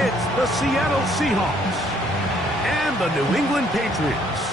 It's the Seattle Seahawks and the New England Patriots.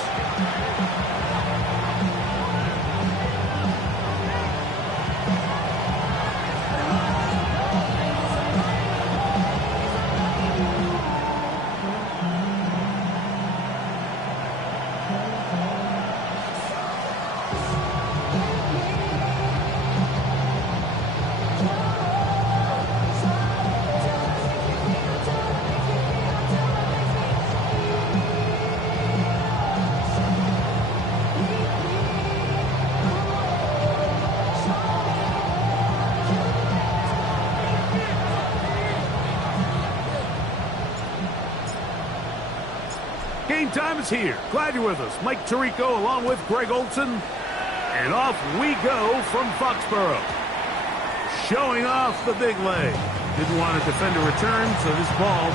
Game time is here. Glad you're with us. Mike Tirico along with Greg Olson. And off we go from Foxborough. Showing off the big leg. Didn't want to defend a return, so this ball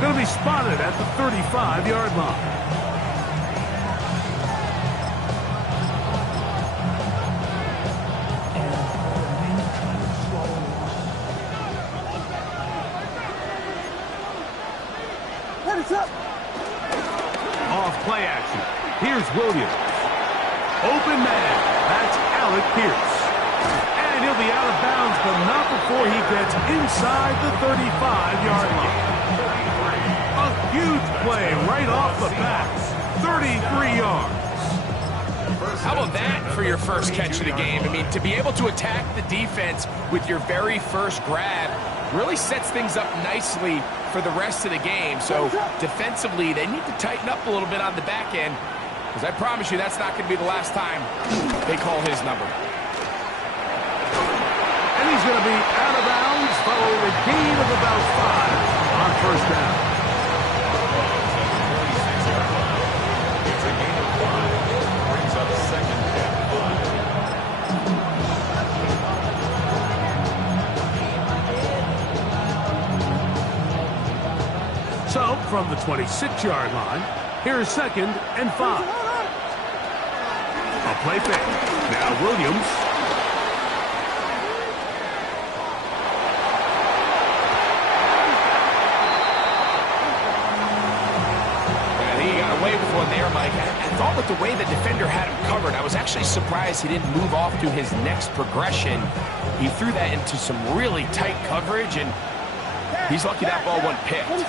going to be spotted at the 35-yard line. Off play action. Here's Williams. Open man. That's Alec Pierce. And he'll be out of bounds, but not before he gets inside the 35-yard line. A huge play right off the bat. 33 yards. How about that for your first catch of the game? I mean, to be able to attack the defense with your very first grab really sets things up nicely for the rest of the game. So defensively, they need to tighten up a little bit on the back end, because I promise you that's not going to be the last time they call his number. And he's going to be out of bounds following a gain of about 5 on first down. It's a gain of 5. Brings up second and 5. So, from the 26-yard line, here's second and 5. A play fake. Now Williams. Yeah, he got away with one there, Mike. I thought with the way the defender had him covered, I was actually surprised he didn't move off to his next progression. He threw that into some really tight coverage, and he's lucky that ball wasn't picked.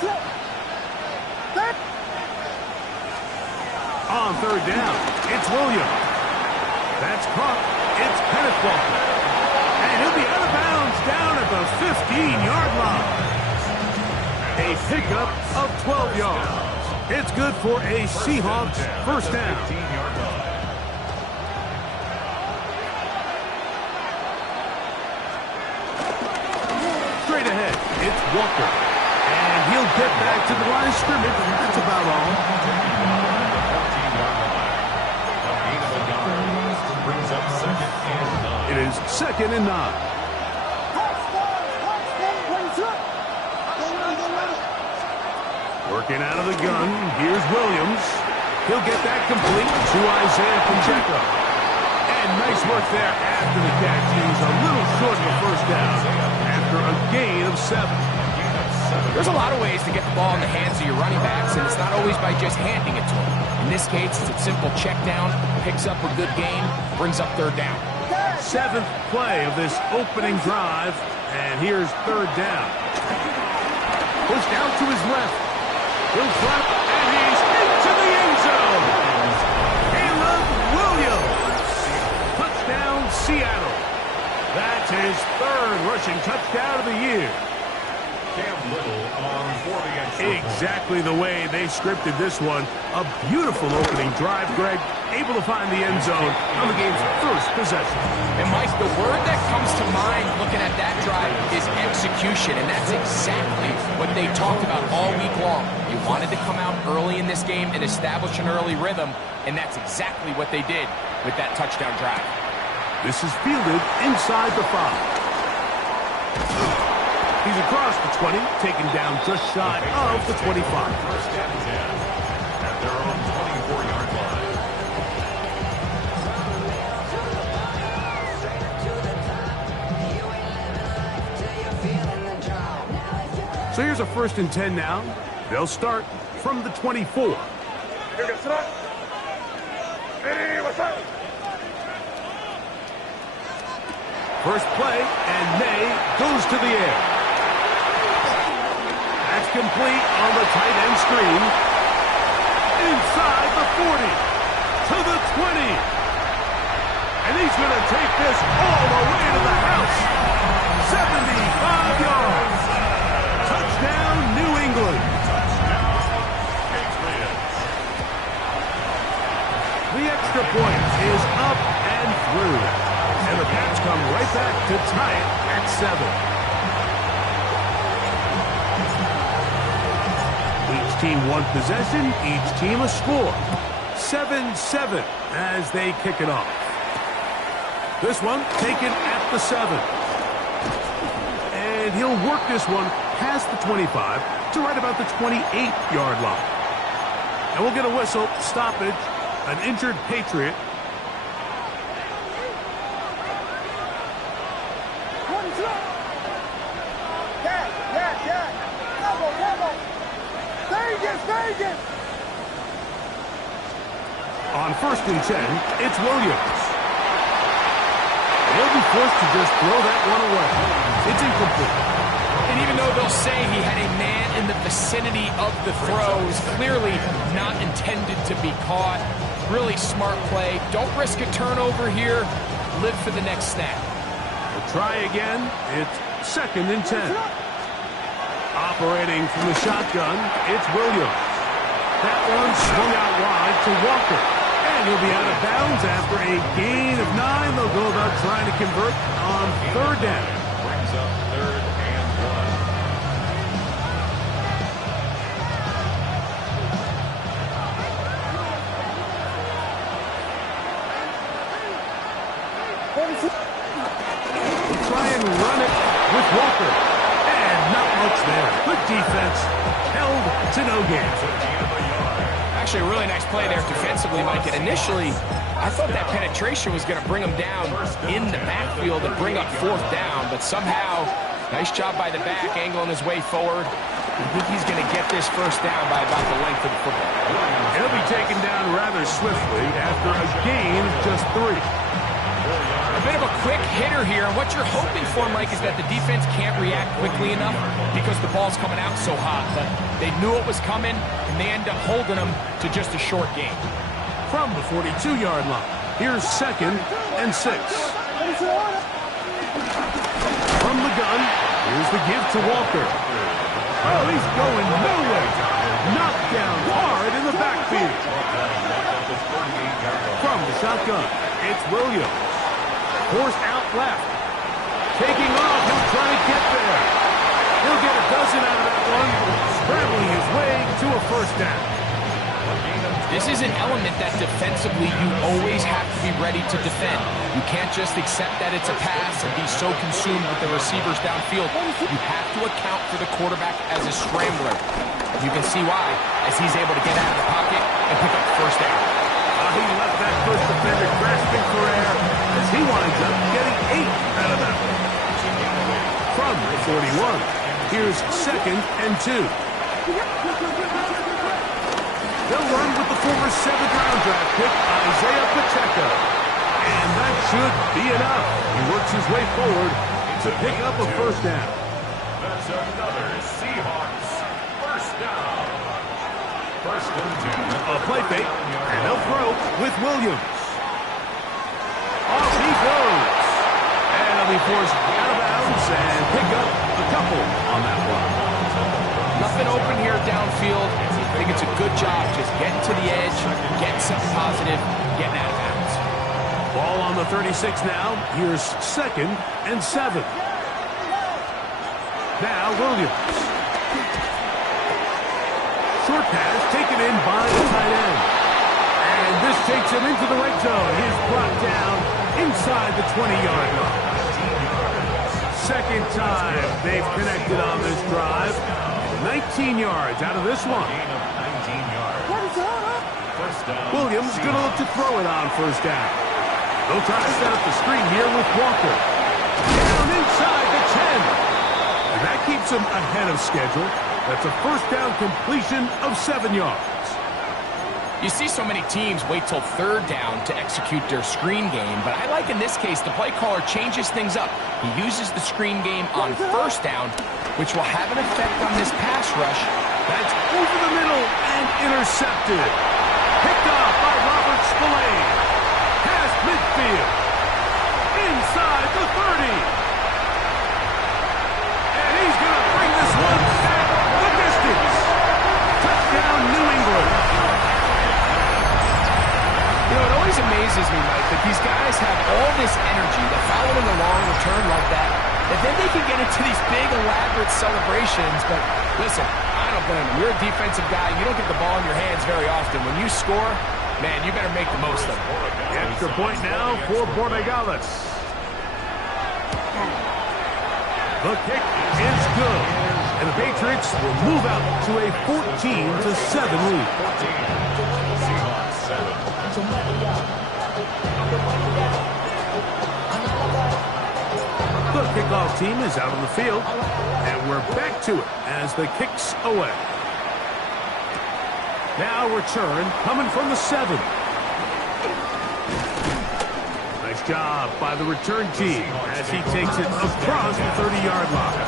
On third down, it's Williams. That's caught. It's Kenneth Walker. And he'll be out of bounds down at the 15-yard line. A pickup of 12 yards. It's good for a Seahawks first down. Straight ahead, it's Walker. And he'll get back to the line of scrimmage. That's about all. It is second and 9. Working out of the gun. Here's Williams. He'll get that complete to Isaiah Pacheco. And nice work there after the catch. He's a little short of the first down after a gain of 7. There's a lot of ways to get the ball in the hands of your running backs, and it's not always by just handing it to them. In this case, it's a simple check down, picks up a good gain, brings up third down. 7th play of this opening drive, and here's third down. Pushed out to his left. He'll drop, and he's into the end zone. Caleb Williams. Touchdown, Seattle. That's his 3rd rushing touchdown of the year. Exactly the way they scripted this one. A beautiful opening drive, Greg. Able to find the end zone on the game's first possession. And Mike, the word that comes to mind looking at that drive is execution, and that's exactly what they talked about all week long. You wanted to come out early in this game and establish an early rhythm, and that's exactly what they did with that touchdown drive. This is fielded inside the 5. He's across the 20, taken down just shy of the 25. First down and 10 at their own 24-yard line. So here's a 1st and 10 now. They'll start from the 24. First play, and May goes to the air. That's complete on the tight end screen. Inside the 40, to the 20. And he's going to take this all the way to the house. 75 yards. Touchdown, New England. The extra point is up and through. And the Pats come right back to tie it at 7. Each team one possession, each team a score. 7-7 as they kick it off. This one taken at the 7. And he'll work this one past the 25 to right about the 28-yard line. And we'll get a whistle, stoppage, an injured Patriot. On 1st and 10, it's Williams. He'll be forced to just throw that one away. It's incomplete. And even though they'll say he had a man in the vicinity of the throws, clearly not intended to be caught. Really smart play. Don't risk a turnover here. Live for the next snap. We'll try again. It's 2nd and 10. Operating from the shotgun, it's Williams. That one swung out wide to Walker. And he'll be out of bounds after a gain of 9. They'll go about trying to convert on 3rd down. Brings up 3rd and 1. We'll try and run it with Walker. And not much there. Good defense. Held to no gain. Actually, a really nice play there defensively, Mike. And initially, I thought that penetration was going to bring him down in the backfield and bring up 4th down. But somehow, nice job by the back, angling his way forward. I think he's going to get this 1st down by about the length of the football. He'll be taken down rather swiftly after a gain of just 3. A bit of a quick hitter here. And what you're hoping for, Mike, is that the defense can't react quickly enough because the ball's coming out so hot. But they knew it was coming, and they end up holding them to just a short gain. From the 42-yard line, here's 2nd and 6. From the gun, here's the give to Walker. Oh, he's going nowhere. Knocked down hard in the backfield. From the shotgun, it's Williams. Forced out left. Taking off, he'll try to get there. He'll get a dozen out of that one, scrambling his way to a 1st down. This is an element that defensively you always have to be ready to defend. You can't just accept that it's a pass and be so consumed with the receivers downfield. You have to account for the quarterback as a scrambler. You can see why, as he's able to get out of the pocket and pick up the 1st down. He left that first defender grasping for air as he winds up getting 8 out of that one. From the 41, here's 2nd and 2. They'll run with the former 7th-round draft pick, Isaiah Pacheco. And that should be enough. He works his way forward to pick up a 1st down. That's another Seahawks 1st down. 1st and 10. A play fake, and they'll throw with Williams. Off he goes. And he'll be forced out of bounds and pick up a couple on that one. Nothing open here downfield. I think it's a good job just getting to the edge, getting something positive, getting out of bounds. Ball on the 36 now. Here's 2nd and 7. Now Williams. Short pass taken in by the tight end. And this takes him into the red zone. He's brought down inside the 20-yard line. 2nd time they've connected on this drive. 19 yards out of this one. Williams going to look to throw it on 1st down. They'll try to set up the screen here with Walker. Down inside the 10. That keeps him ahead of schedule. That's a first down completion of 7 yards. You see so many teams wait till third down to execute their screen game, but I like in this case the play caller changes things up. He uses the screen game on first down, which will have an effect on this pass rush. That's over the middle and intercepted. Picked off by Robert Spillane. Past midfield. Inside the 30. And he's going to bring this one back the distance. Touchdown, New England. You know, it always amazes me, Mike, that these guys have all this energy. They're following a long return like that, and then they can get into these big, elaborate celebrations. But listen, I don't blame them. You're a defensive guy. You don't get the ball in your hands very often. When you score, man, you better make the most of it. Extra point now for Borregales. The kick is good, and the Patriots will move out to a 14-7 lead. The kickoff team is out on the field, and we're back to it as the kick's away. Now return coming from the 7. Nice job by the return team as he takes it across the 30-yard line.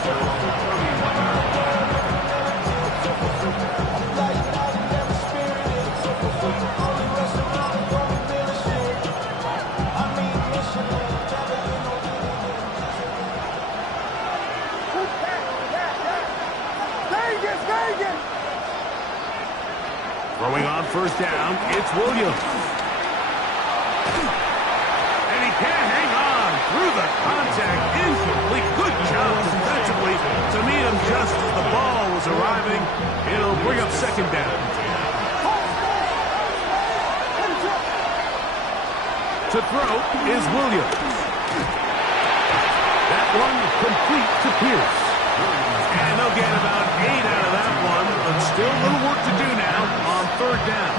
Throwing on first down, it's Williams. And he can't hang on through the contact. Incomplete. Good job defensively to meet him just as the ball was arriving. It'll bring up second down. To throw is Williams. That one complete to Pierce. And they'll get about 8 out of that one, but still a little work to do now on third down.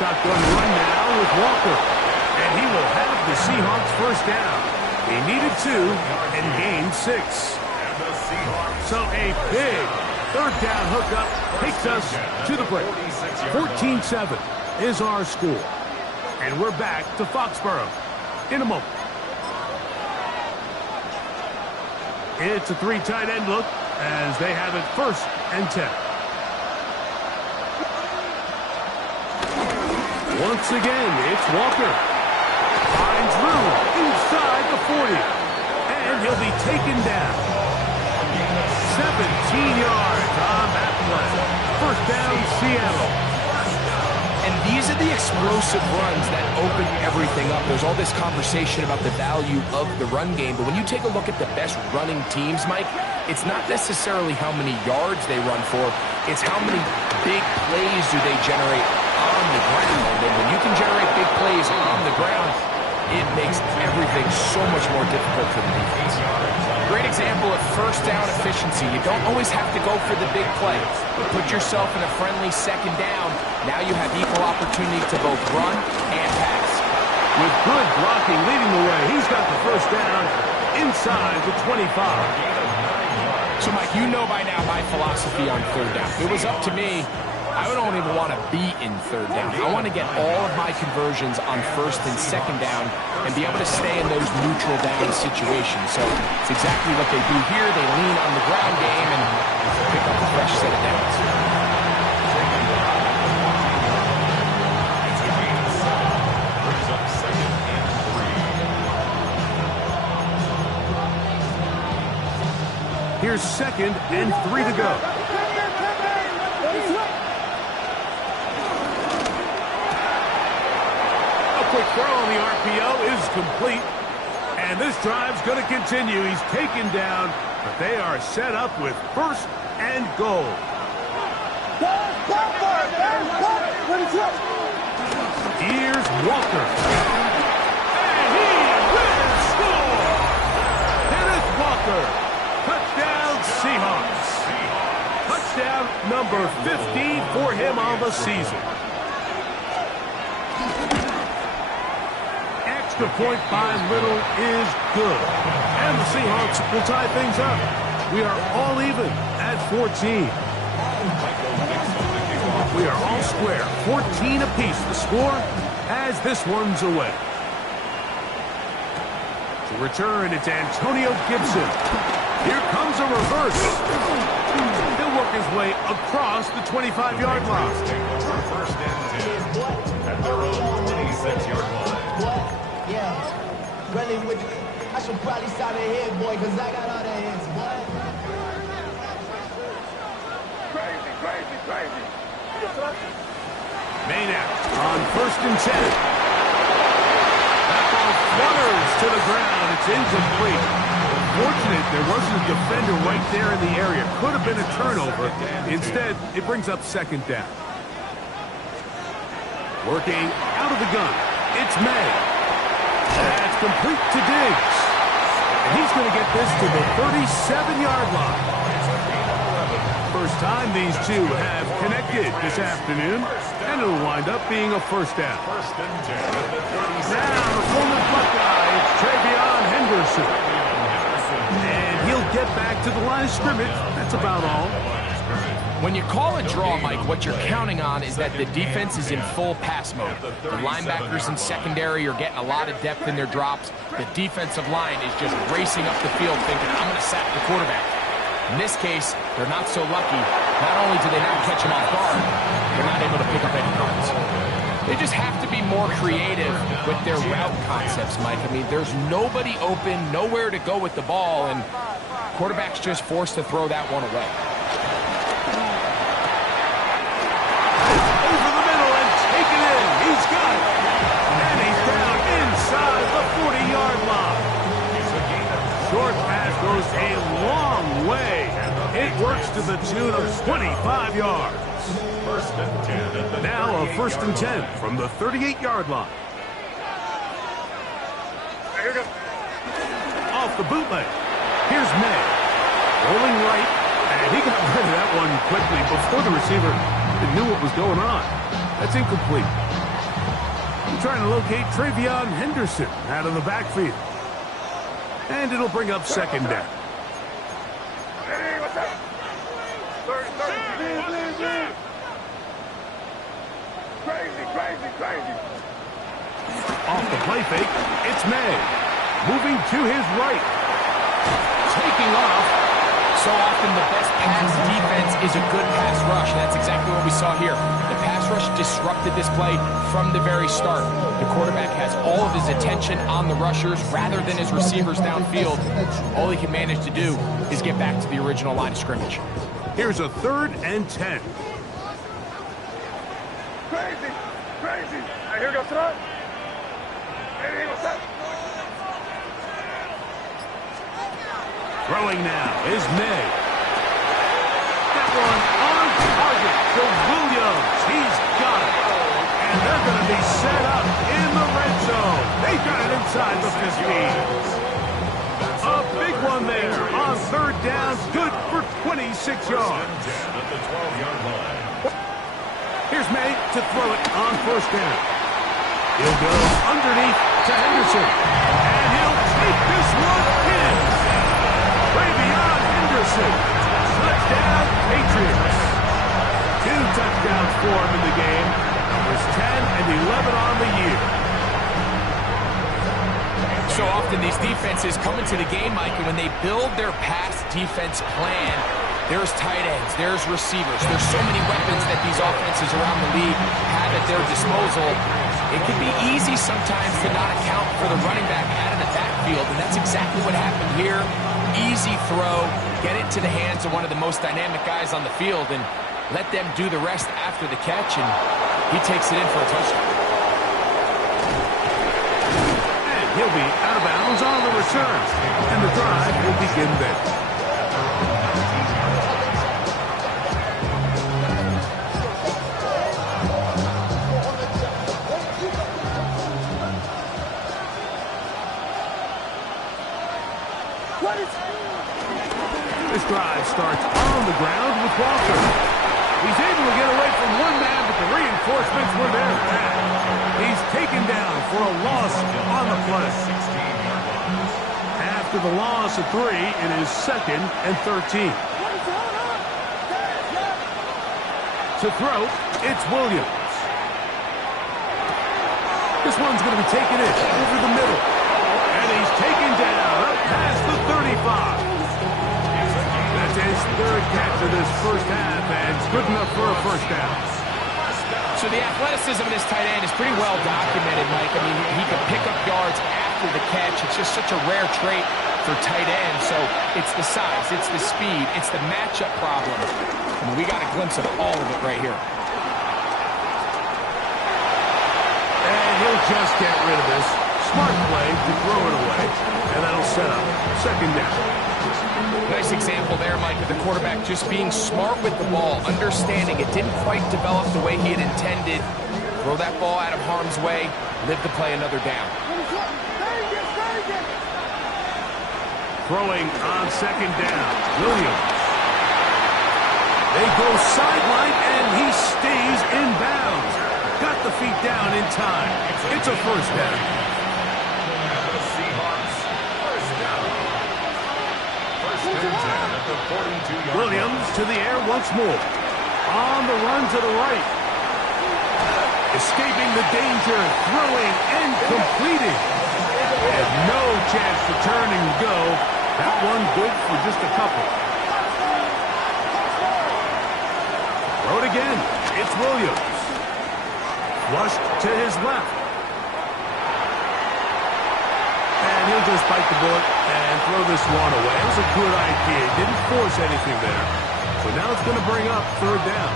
Shotgun run now with Walker. And he will have the Seahawks first down. He needed 2 and gained 6. So a big third down hookup takes us to the break. 14-7 is our score. And we're back to Foxborough in a moment. It's a 3 tight end look as they have it 1st and 10. Once again, it's Walker. Finds room inside the 40. And he'll be taken down. 17 yards on that play. First down, Seattle. And these are the explosive runs that open everything up. There's all this conversation about the value of the run game, but when you take a look at the best running teams, Mike, it's not necessarily how many yards they run for, it's how many big plays do they generate on the ground. And when you can generate big plays on the ground, it makes everything so much more difficult for the defense. Great example of first down efficiency. You don't always have to go for the big play, but put yourself in a friendly second down. Now you have equal opportunity to both run and pass. With good blocking leading the way, he's got the first down inside the 25. So, Mike, you know by now my philosophy on third down. If it was up to me, I don't even want to be in third down. I want to get all of my conversions on first and second down and be able to stay in those neutral down situations. So it's exactly what they do here. They lean on the ground game and pick up a fresh set of downs. Here's 2nd and 3 to go. Quick throw on the RPO is complete. And this drive's going to continue. He's taken down, but they are set up with 1st and goal. Here's Walker. And he will score! And it's Walker. Touchdown, Seahawks. Touchdown number 50 for him on the season. extra point by little is good. And the Seahawks will tie things up. We are all even at 14. We are all square, 14 apiece the score as this one's away. To return, it's Antonio Gibson. Here comes a reverse. He'll work his way across the 25-yard line. First and 10 at their own 26-yard line. Yeah, really, I should probably start a head, boy, because I got all the heads, boy. Crazy, crazy, crazy. Maynard on 1st and 10. That ball flutters to the ground. It's incomplete. Fortunate there wasn't a defender right there in the area. Could have been a turnover. Instead, it brings up 2nd down. Working out of the gun. It's May. That's complete to Diggs. And he's going to get this to the 37-yard line. First time these two have connected this afternoon, and it'll wind up being a 1st down. First and 10 at the 37. Now the former Buckeye, it's Travion Henderson. And he'll get back to the line of scrimmage. That's about all. When you call a draw, Mike, what you're counting on is that the defense is in full pass mode. The linebackers in secondary are getting a lot of depth in their drops. The defensive line is just racing up the field thinking, I'm going to sack the quarterback. In this case, they're not so lucky. Not only do they not catch him off guard, they're not able to pick up any yards. They just have to be more creative with their route concepts, Mike. I mean, there's nobody open, nowhere to go with the ball, and quarterback's just forced to throw that one away. Over the middle and taken in. He's got it. And he's down inside the 40-yard line. Short pass goes a long way. It works to the tune of 25 yards. First and 10 at the Now a 1st and 10 from the 38-yard line. Off the bootleg. Here's May. Rolling right, and he got rid of that one quickly before the receiver knew what was going on. That's incomplete. I'm trying to locate Travion Henderson out of the backfield. And it'll bring up 2nd down. Hey, what's up? 30. Crazy. Off the play fake, it's May. Moving to his right. Taking off. So often the best pass defense is a good pass rush, and that's exactly what we saw here. The pass rush disrupted this play from the very start. The quarterback has all of his attention on the rushers rather than his receivers downfield. All he can manage to do is get back to the original line of scrimmage. Here's a 3rd and 10. Crazy. Here goes tonight. Hey, what's up? Throwing now is May. That one on target to Williams. He's got it. And they're going to be set up in the red zone. They got it inside the 15. A big one there on 3rd down. Good for 26 yards. At the 12-yard line. Here's May to throw it on 1st down. He'll go underneath to Henderson. And he'll take this one in. Travion Henderson. Touchdown, Patriots. 2 touchdowns for him in the game. Numbers 10 and 11 on the year. So often these defenses come into the game, Mike, and when they build their pass defense plan, there's tight ends, there's receivers, there's so many weapons that these offenses around the league have at their disposal. It can be easy sometimes to not account for the running back out of the backfield, and that's exactly what happened here. Easy throw, get it to the hands of one of the most dynamic guys on the field, and let them do the rest after the catch, and he takes it in for a touchdown. And he'll be out of bounds on the return, and the drive will begin there. This drive starts on the ground with Walker. He's able to get away from one man, but the reinforcements were there for that. He's taken down for a loss on the play. After the loss of 3, it is 2nd and 13. To throw, it's Williams. This one's going to be taken in over the middle. And he's taken down up past the 35. That's his 3rd catch of this first half, and it's good enough for a first down. So the athleticism of this tight end is pretty well documented, Mike. I mean, he can pick up yards after the catch. It's just such a rare trait for tight ends. So it's the size, it's the speed, it's the matchup problem. I mean, we got a glimpse of all of it right here. And he'll just get rid of this. Smart play to throw it away, and that'll set up 2nd down. Nice example there, Mike, of the quarterback just being smart with the ball, understanding it didn't quite develop the way he had intended. Throw that ball out of harm's way, live to play another down. Throwing on 2nd down, Williams. They go sideline, and he stays in bounds. Got the feet down in time. It's a first down. The Seahawks, first down. First and 10 at the 42-yard line. Williams to the air once more. On the run to the right. Escaping the danger, throwing and completing. And no chance to turn and go. That one good for just a couple. Throw it again. It's Williams. Flushed to his left. And he'll just bite the bullet and throw this one away. It was a good idea. Didn't force anything there. But now it's going to bring up 3rd down.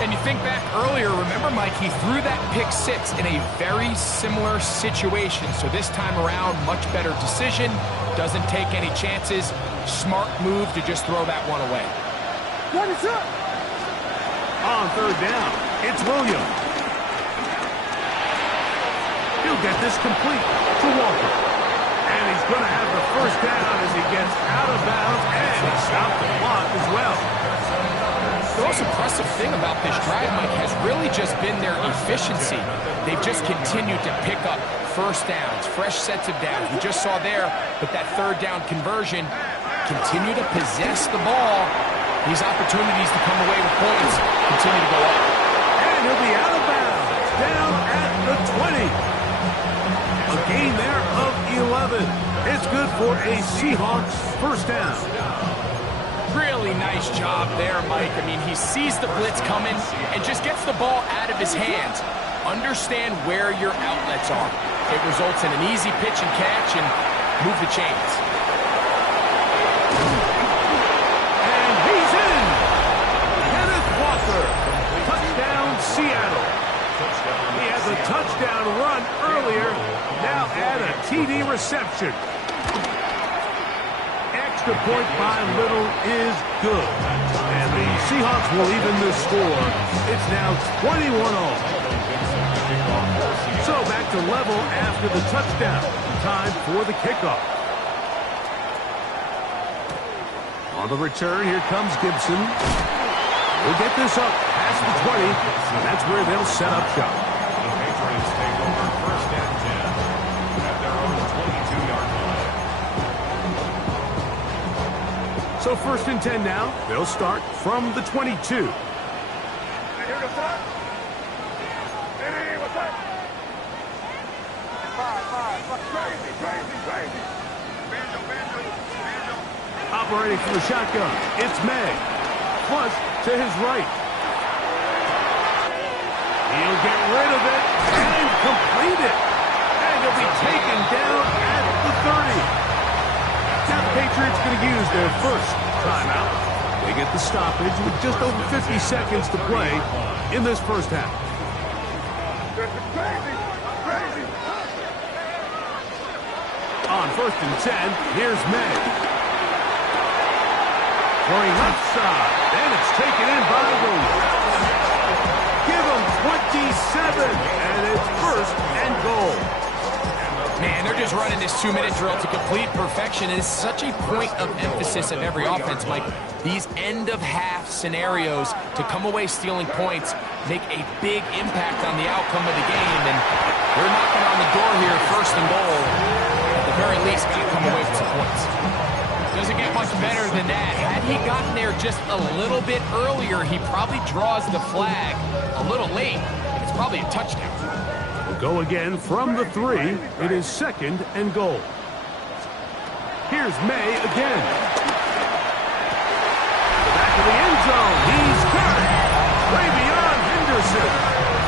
And you think back earlier, remember, Mike, he threw that pick 6 in a very similar situation. So this time around, much better decision. Doesn't take any chances. Smart move to just throw that one away. What is up? On 3rd down, it's Williams. He'll get this complete to Walker. And he's going to have the first down as he gets out of bounds, and he stopped the clock as well. The most impressive thing about this drive, Mike, has really just been their efficiency. They've just continued to pick up first downs, fresh sets of downs. We just saw there with that 3rd down conversion, continue to possess the ball. These opportunities to come away with points continue to go up. And he'll be out of bounds, down at the 20. A gain there of 11. It's good for a Seahawks first down. Really nice job there, Mike. I mean, he sees the blitz coming and just gets the ball out of his hands. Understand where your outlets are. It results in an easy pitch and catch and move the chains. And he's in. Kenneth Walker. Touchdown, Seattle. He has a touchdown run earlier. Now add a TD reception. Extra point by Little is good. And the Seahawks will even the score. It's now 21-all. So back to level after the touchdown. Time for the kickoff. On the return, here comes Gibson. We'll get this up past the 20. And that's where they'll set up shop. The Patriots take over first and 10 at their own 22-yard line. So 1st and 10 now. They'll start from the 22. Operating from the shotgun, it's May. Flush to his right. He'll get rid of it and complete it. And he'll be taken down at the 30. Now the Patriots going to use their first timeout. They get the stoppage with just over 50 seconds to play in this first half. On 1st and 10, here's May. Throwing left side, and it's taken in by Williams. Give him 27, and it's 1st and goal. Man, they're Coaches running this 2-minute drill to complete perfection is such a point of emphasis of every offense, Mike. These end-of-half scenarios to come away stealing points make a big impact on the outcome of the game, and they're knocking on the door here, first and goal. At the very least, got to come away with some points. Doesn't get much better than that. Had he gotten there just a little bit earlier, he probably draws the flag a little late, and it's probably a touchdown. We'll go again from the 3. It is second and goal. Here's May again. Back to the end zone. He's got it. Way beyond Henderson.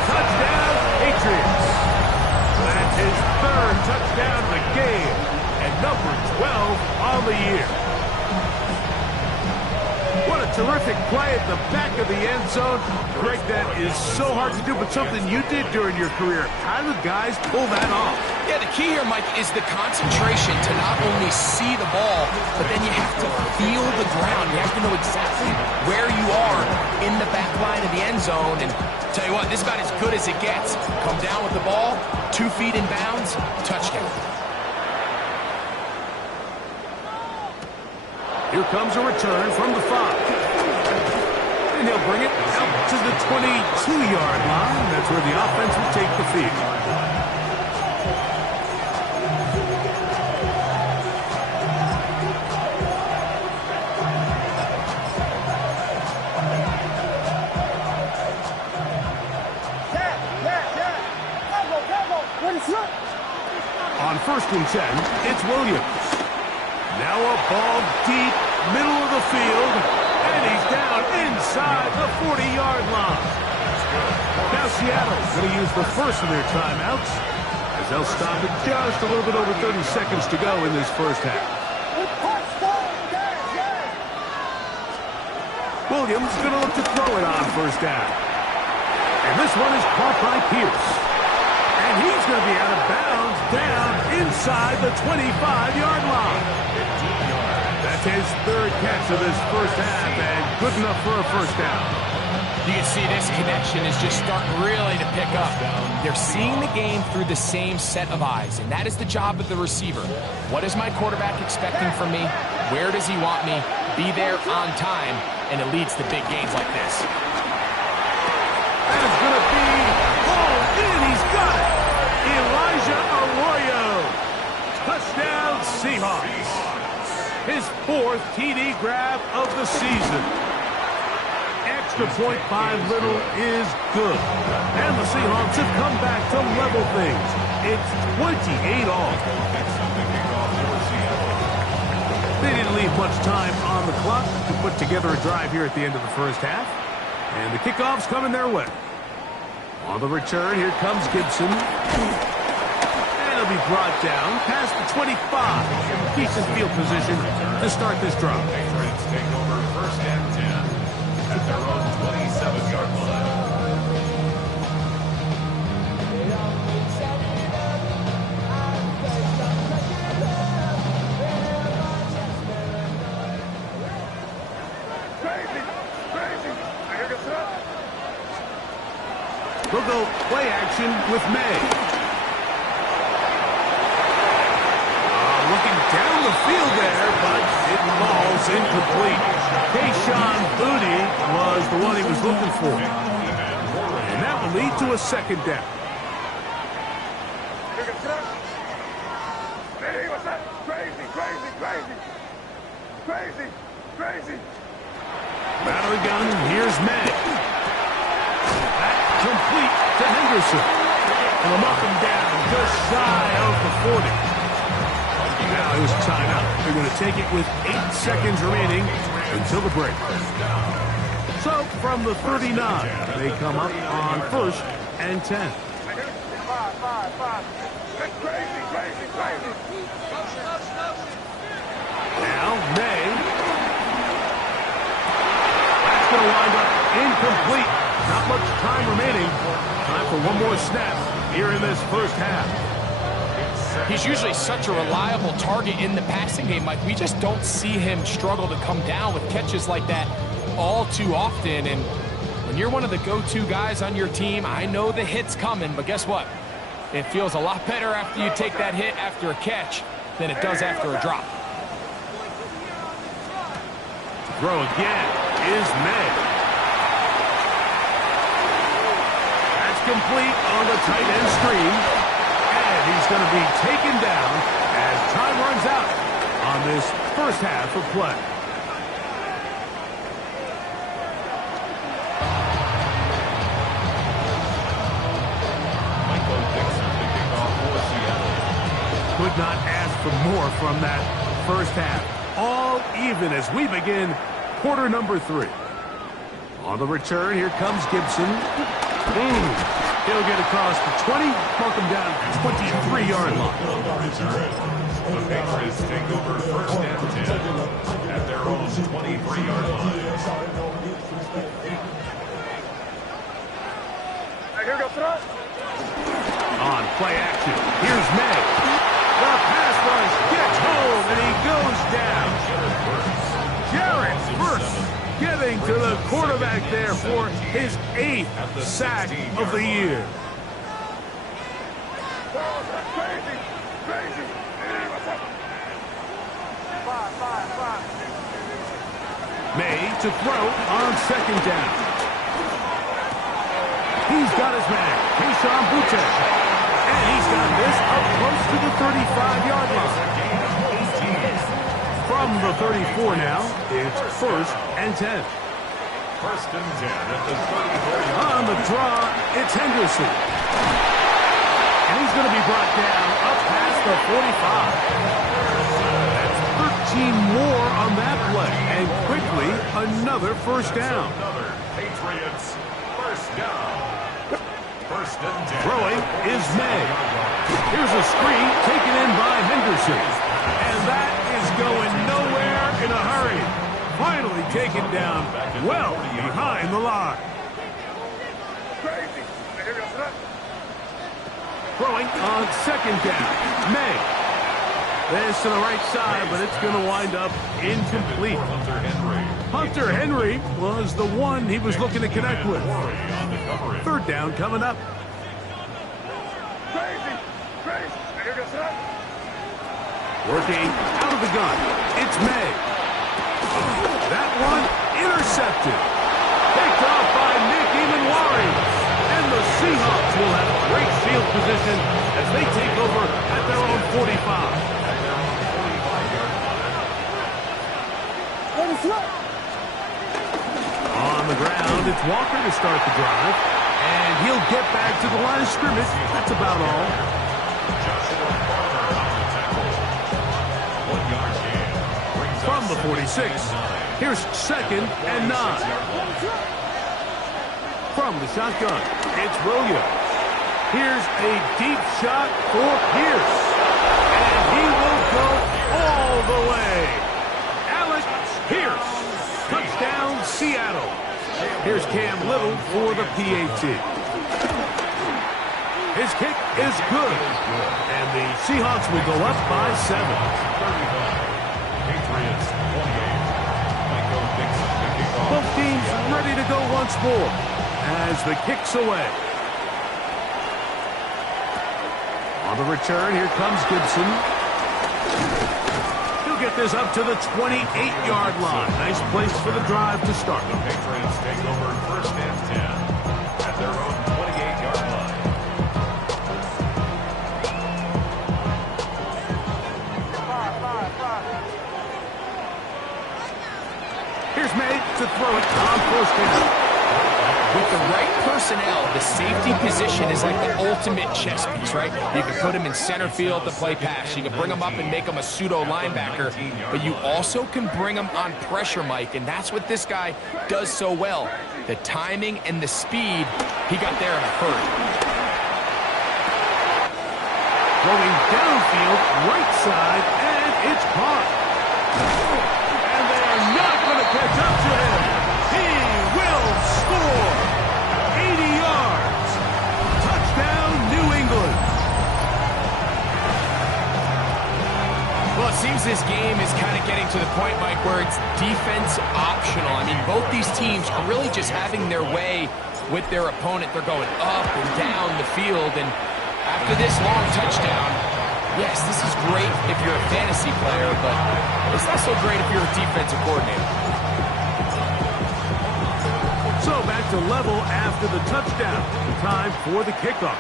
Touchdown, Patriots. That's his 3rd touchdown of the game, and number 12 on the year. What a terrific play at the back of the end zone. Greg, that is so hard to do, but something you did during your career. How do guys pull that off? Yeah, the key here, Mike, is the concentration to not only see the ball, but then you have to feel the ground. You have to know exactly where you are in the back line of the end zone. And tell you what, this is about as good as it gets. Come down with the ball, 2 feet in bounds, touchdown. Here comes a return from the 5. And he'll bring it out to the 22-yard line. That's where the offense will take the field. On 1st and 10, it's Williams. Now a ball deep, middle of the field, and he's down inside the 40-yard line. Now Seattle's going to use the first of their timeouts, as they'll stop it just a little bit over 30 seconds to go in this first half. Williams going to look to throw it on 1st down. And this one is caught by Pierce. And he's going to be out of bounds down inside the 25-yard line. That's his 3rd catch of this first half, and good enough for a 1st down. You can see this connection is just starting really to pick up. They're seeing the game through the same set of eyes, and that is the job of the receiver. What is my quarterback expecting from me? Where does he want me? Be there on time, and it leads to big gains like this. That is going to be hauled in. He's got it. Elijah Arroyo. Touchdown, Seahawks. His 4th TD grab of the season. Extra point by Little is good. And the Seahawks have come back to level things. It's 28 all. They didn't leave much time on the clock to put together a drive here at the end of the first half. And the kickoff's coming their way. On the return, here comes Gibson. And he'll be brought down past the 25. Decent field position to start this drive. Patriots take over 1st and 10 at their own 27-yard line. We'll go play action with May. Looking down the field there, but it falls incomplete. Kayshawn Booty was the one he was looking for. And that will lead to a 2nd down. Battle gun, here's May. Complete to Henderson. And they'll knock him down just shy of the 40. Now here's a timeout. They're going to take it with 8 seconds remaining until the break. So from the 39, they come up on 1st and 10. Now May. That's going to wind up incomplete. Not much time remaining. Time for one more snap here in this first half. He's usually such a reliable target in the passing game, Mike. We just don't see him struggle to come down with catches like that all too often. And when you're one of the go-to guys on your team, I know the hit's coming, but guess what? It feels a lot better after you take that hit after a catch than it does after a drop. Throw again is made. That's complete on the tight end screen. And he's going to be taken down as time runs out on this first half of play. Could not ask for more from that first half. All even as we begin quarter number 3. On the return, here comes Gibson. He'll get across the 20, mark him down at the 23-yard line. The Patriots take over first and 10 at their own 23-yard line. On play action, here's May. The pass rush gets home, and he goes down. Jared Verse getting to the quarterback there for his 8th sack of the year. May to throw on second down. He's got his man, Keyshawn Boutte. And he's got this up close to the 35-yard line. From the 34 now, it's first and 10. First and 10 at the 34. On the draw, it's Henderson. And he's going to be brought down up past the 45. That's 13 more on that play. And quickly, another first down. Another Patriots first down. First and 10. Throwing is May. Here's a screen taken in by Henderson. And that is going nowhere in a hurry. Finally taken down well behind the line. Throwing on second down. May. This to the right side, but it's going to wind up incomplete. Hunter Henry was the one he was looking to connect with. Third down coming up. Working out of the gun. It's May. That one intercepted. Picked off by Nick Emanwari. And the Seahawks will have great field position as they take over at their own 45. On the ground, it's Walker to start the drive. And he'll get back to the line of scrimmage. That's about all. From the 46, here's second and 9. From the shotgun, it's Williams. Here's a deep shot for Pierce. And he will go all the way. Alex Pierce. Touchdown, Seattle. Here's Cam Little for the PAT. His kick is good. And the Seahawks will go up by 7. Patriots 28. Both teams ready to go once more as the kick's away. On the return, here comes Gibson. He'll get this up to the 28-yard line. Nice place for the drive to start. The Patriots take over first and 10 at their own 28-yard line. Here's May to throw it on first down. With the right personnel, the safety position is like the ultimate chess piece, right? You can put him in center field to play pass. You can bring him up and make him a pseudo linebacker, but you also can bring him on pressure, Mike, and that's what this guy does so well. The timing and the speed, he got there in a hurry. Throwing downfield, right side, and it's caught. And they are not going to catch up to him. He will score. 80 yards. Touchdown, New England. Well, it seems this game is kind of getting to the point, Mike, where it's defense optional. I mean, both these teams are really just having their way with their opponent. They're going up and down the field, and After this long touchdown, yes, this is great if you're a fantasy player, but it's not so great if you're a defensive coordinator. So back to level after the touchdown. Time for the kickoff.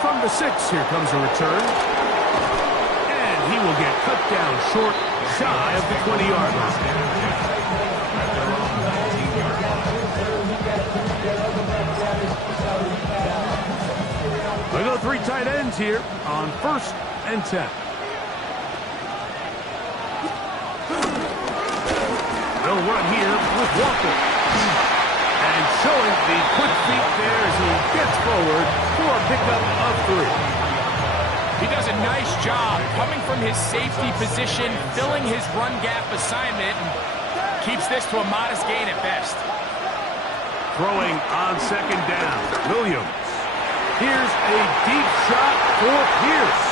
From the 6, here comes a return. And he will get cut down short, shy of the 20-yard line. We go 3 tight ends here on 1st and 10. They'll run here with Walker. And showing the quick feet there as he gets forward for a pickup of 3. He does a nice job coming from his safety position, filling his run gap assignment, and keeps this to a modest gain at best. Throwing on 2nd down, Williams. Here's a deep shot for Pierce.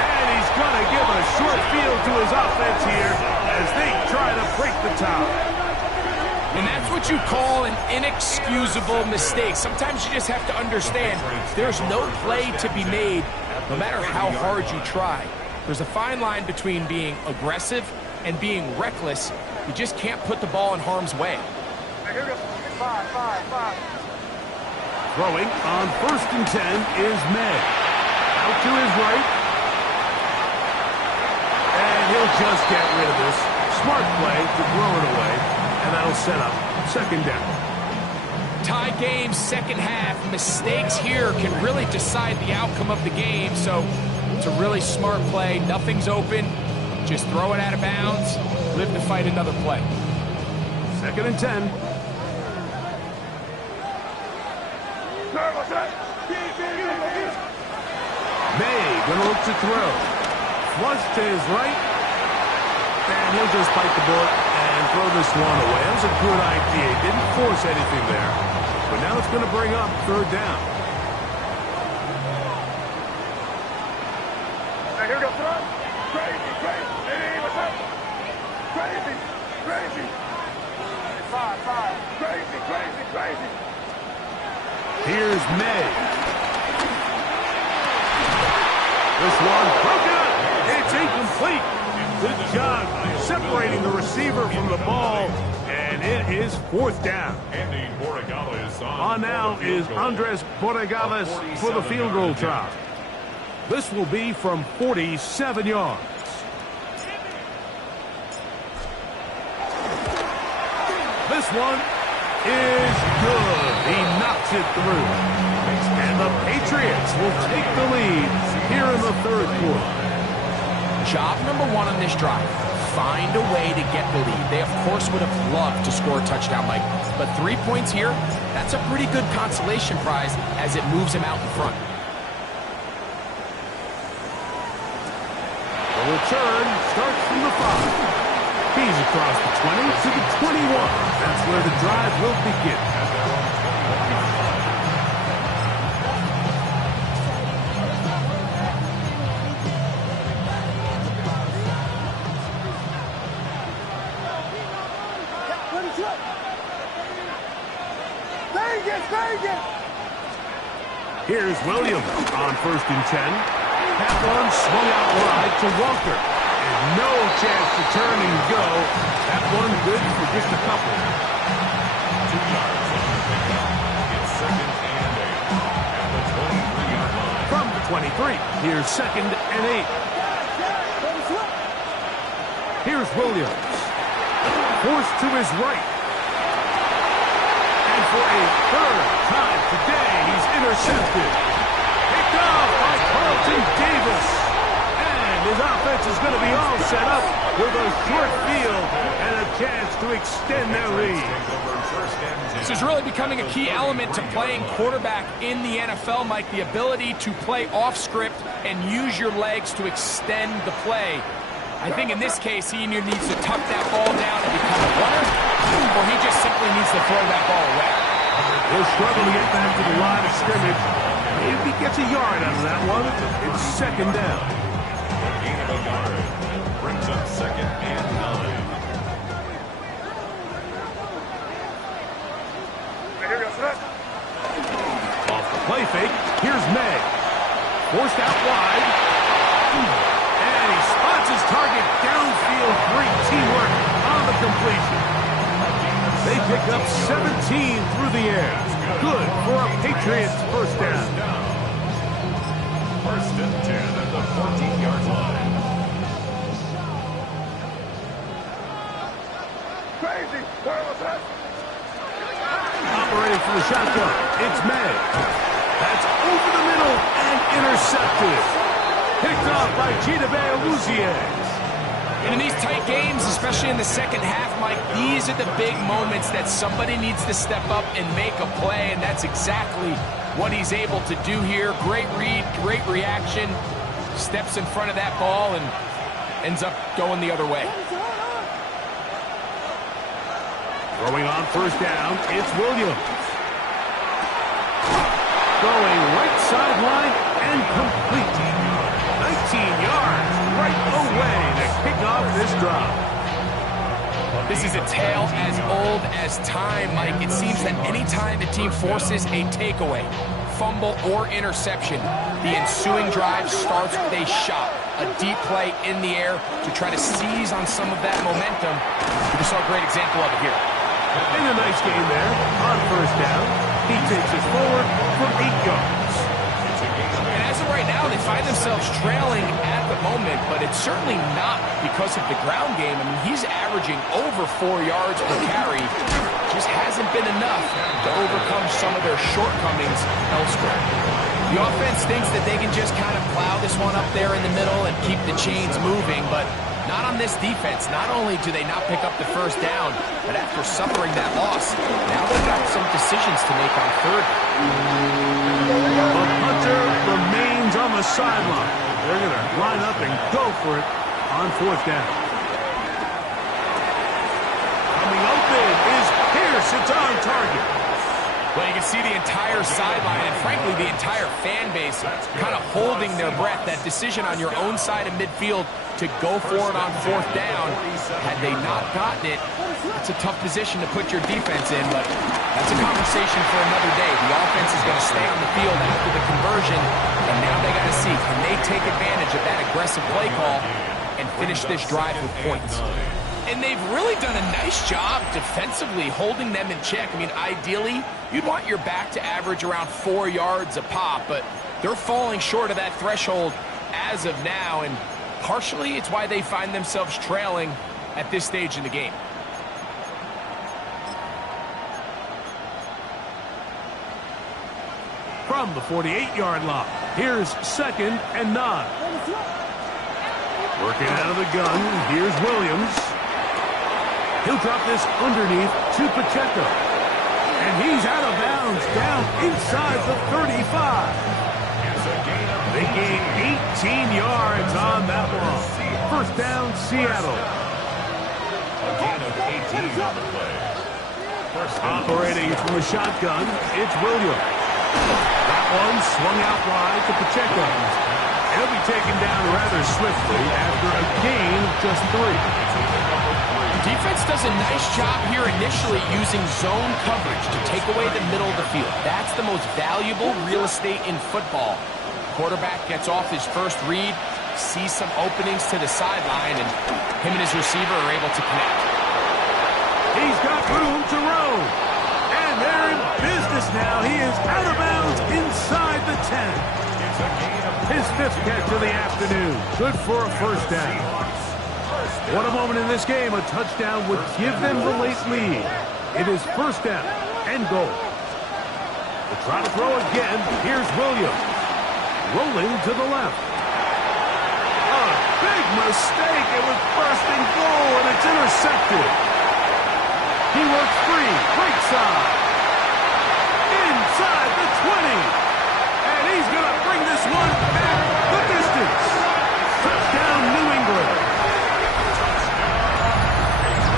And he's going to give a short field to his offense here as they try to break the tie. And that's what you call an inexcusable mistake. Sometimes you just have to understand there's no play to be made, no matter how hard you try. There's a fine line between being aggressive and being reckless. You just can't put the ball in harm's way. Throwing on 1st and 10 is May. Out to his right. And he'll just get rid of this. Smart play to throw it away. And that'll set up 2nd down. Tie game, 2nd half. Mistakes here can really decide the outcome of the game. So it's a really smart play. Nothing's open. Just throw it out of bounds. Live to fight another play. 2nd and 10. May gonna look to throw. Flush to his right. And he'll just bite the bullet and throw this one away. That was a good idea. He didn't force anything there. But now it's going to bring up 3rd down. Now here we go, throw. Crazy, crazy. Hey, what's up? Crazy, crazy. 5. Crazy, crazy, crazy. Here's May. This one broken up. It's incomplete. Good job separating the receiver from the ball, and it is 4th down. On now is Andres Borregales for the field goal try. This will be from 47 yards. This one is good. He knocks it through. And the Patriots will take the lead here in the 3rd quarter. Job number 1 on this drive, find a way to get the lead. They, of course, would have loved to score a touchdown, Mike, but 3 points here, that's a pretty good consolation prize as it moves him out in front. The return starts from the 5. He's across the 20 to the 21. That's where the drive will begin. Here's Williams on 1st and 10. That one swung out wide to Walker. And no chance to turn and go. That one good for just a couple. 2 yards on the pickup. It's 2nd and 8 at the 23-yard line. From the 23, here's 2nd and 8. Here's Williams. Forced to his right. And for a 3rd time today, he's intercepted. Picked off by Carlton Davis. And his offense is going to be all set up with a short field and a chance to extend their lead. This is really becoming a key element to playing quarterback in the NFL, Mike, the ability to play off script and use your legs to extend the play. I think in this case, he either needs to tuck that ball down and become a runner, or he just simply needs to throw that ball away. He'll struggle to get back to the line of scrimmage. Maybe he gets a yard out of that one. It's 2nd down. A gain of a yard brings up 2nd and 9. Off the play fake, here's May. Forced out wide. And he spots his target downfield. Great teamwork on the completion. They pick up 17 through the air. Good for a Patriots first down. First and 10 at the 14-yard line. Crazy. Operating from the shotgun, it's May. That's over the middle and intercepted. Picked off by Chidobe Awuzie. And in these tight games, especially in the second half, Mike, these are the big moments that somebody needs to step up and make a play, and that's exactly what he's able to do here. Great read, great reaction, steps in front of that ball and ends up going the other way. Throwing on first down, it's Williams. Going right sideline and complete. 19 yards right away to kick off this drive. This is a tale as old as time, Mike. It seems that any time a team forces a takeaway, fumble, or interception, the ensuing drive starts with a shot, a deep play in the air to try to seize on some of that momentum. We saw a great example of it here. In a nice game there, on first down, he takes it forward from 8 yards. And as of right now, they find themselves trailing at the moment, but it's certainly not because of the ground game. I mean, he's averaging over 4 yards per carry. Just hasn't been enough to overcome some of their shortcomings elsewhere. The offense thinks that they can just kind of plow this one up there in the middle and keep the chains moving, but not on this defense. Not only do they not pick up the first down, but after suffering that loss, now they've got some decisions to make on third. The punter remains on the sideline. They're going to line up and go for it on fourth down. Coming open is Pierce. It's on target. Well, you can see the entire sideline and, frankly, the entire fan base kind of holding their breath. That decision on your own side of midfield to go for it on fourth down, had they not gotten it, it's a tough position to put your defense in, but that's a conversation for another day. The offense is going to stay on the field after the conversion, and now they got to see, can they take advantage of that aggressive play call and finish this drive with points? And they've really done a nice job defensively holding them in check. I mean, ideally, you'd want your back to average around 4 yards a pop, but they're falling short of that threshold as of now, and partially it's why they find themselves trailing at this stage in the game. From the 48-yard line, here's second and 9. Working out of the gun, here's Williams. He'll drop this underneath to Pacheco. And he's out of bounds down inside the 35. They gain 18 yards on that one. First down, Seattle. A gain of 18 on the play. Operating from the shotgun, it's Williams. That one swung out wide to Pacheco. He'll be taken down rather swiftly after a gain of just 3. Defense does a nice job here initially using zone coverage to take away the middle of the field. That's the most valuable real estate in football. Quarterback gets off his first read, sees some openings to the sideline, and him and his receiver are able to connect. He's got room to roam. And they're in business now. He is out of bounds inside the 10. His 5th catch of the afternoon. Good for a first down. What a moment in this game. A touchdown would give them the late lead. It is first down and goal. They try to throw again. Here's Williams. Rolling to the left. A big mistake. It was first and goal, and it's intercepted. He works free. Right side. Inside the 20. And he's going to bring this one back the distance. Touchdown, New England.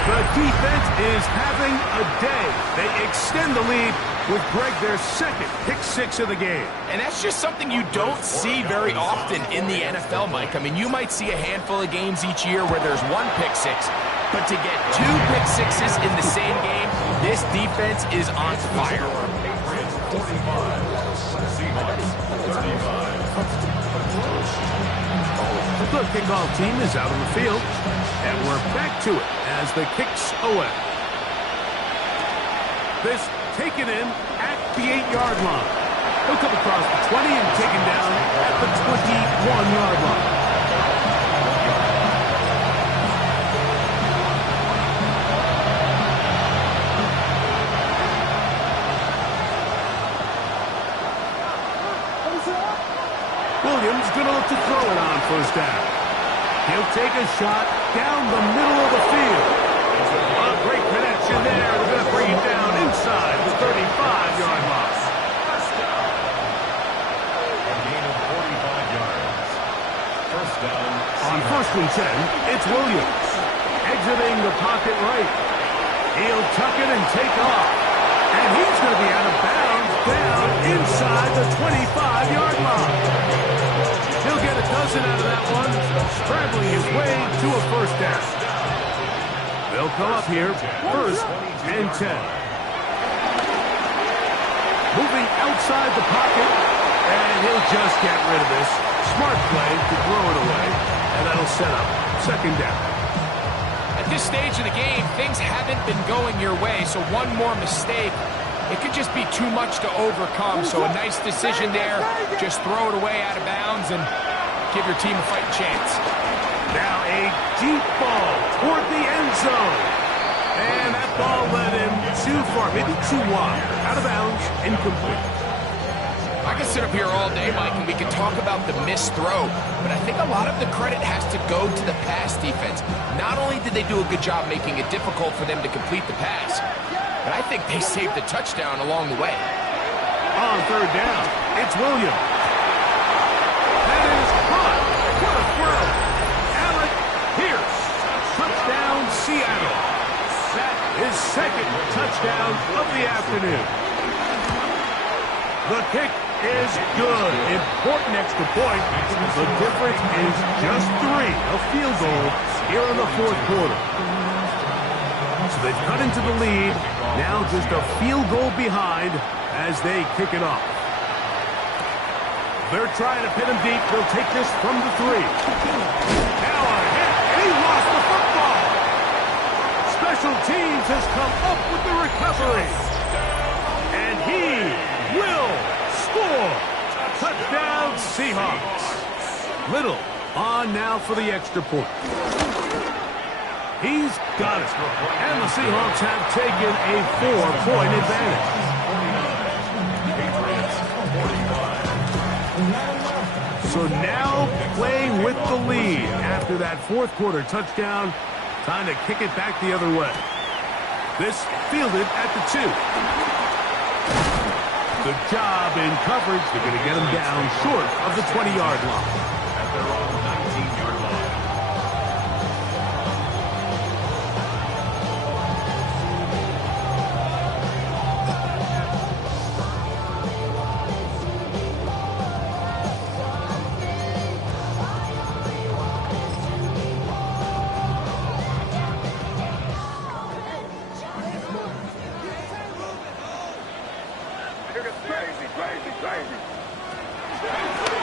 The defense is having a day. They extend the lead with Greg their second pick-6 of the game. And that's just something you don't see very often in the NFL, Mike. I mean, you might see a handful of games each year where there's one pick-6, but to get 2 pick-6s in the same game, This defense is on fire. Patriots 45, Seahawks 35. The kickoff team is out on the field, and we're back to it as the kick's away. This taken in at the 8-yard line. He'll come across the 20 and taken down at the 21-yard line. Williams going to look to throw it on first down. He'll take a shot down the middle of the field. A great connection there. They're going to bring it down inside the 35-yard line. First down. A gain of 45 yards. First down. On first and 10, it's Williams. Exiting the pocket right. He'll tuck it and take off. And he's going to be out of bounds down inside the 25-yard line. He'll get a dozen out of that one, scrambling his way to a first down. They'll come up here, first and 10. Moving outside the pocket, and he'll just get rid of this. Smart play to throw it away, and that'll set up second down. At this stage of the game, things haven't been going your way, so one more mistake, it could just be too much to overcome. So a nice decision there. Just throw it away out of bounds and give your team a fighting chance. Now a deep ball toward the end zone. And that ball led him too far, maybe too wide. Out of bounds, incomplete. I can sit up here all day, Mike, and we can talk about the missed throw, but I think a lot of the credit has to go to the pass defense. Not only did they do a good job making it difficult for them to complete the pass, but I think they saved the touchdown along the way. On third down, it's Williams. That is caught. What a throw. Alec Pierce. Touchdown, Seattle. That is second touchdown of the afternoon. The kick is good. Important extra point. The difference is just 3. A field goal here in the fourth quarter. So they've cut into the lead. Now just a field goal behind as they kick it off. They're trying to pin him deep. They'll take this from the 3. Now a hit, and he lost the football. Special teams has come up with the recovery. And he will score. Touchdown, Seahawks. Little on now for the extra point. He's got it. And the Seahawks have taken a 4-point advantage. So now playing with the lead after that fourth quarter touchdown. Time to kick it back the other way. This fielded at the 2. Good job in coverage. They're going to get him down short of the 20-yard line. At their own 19-yard line.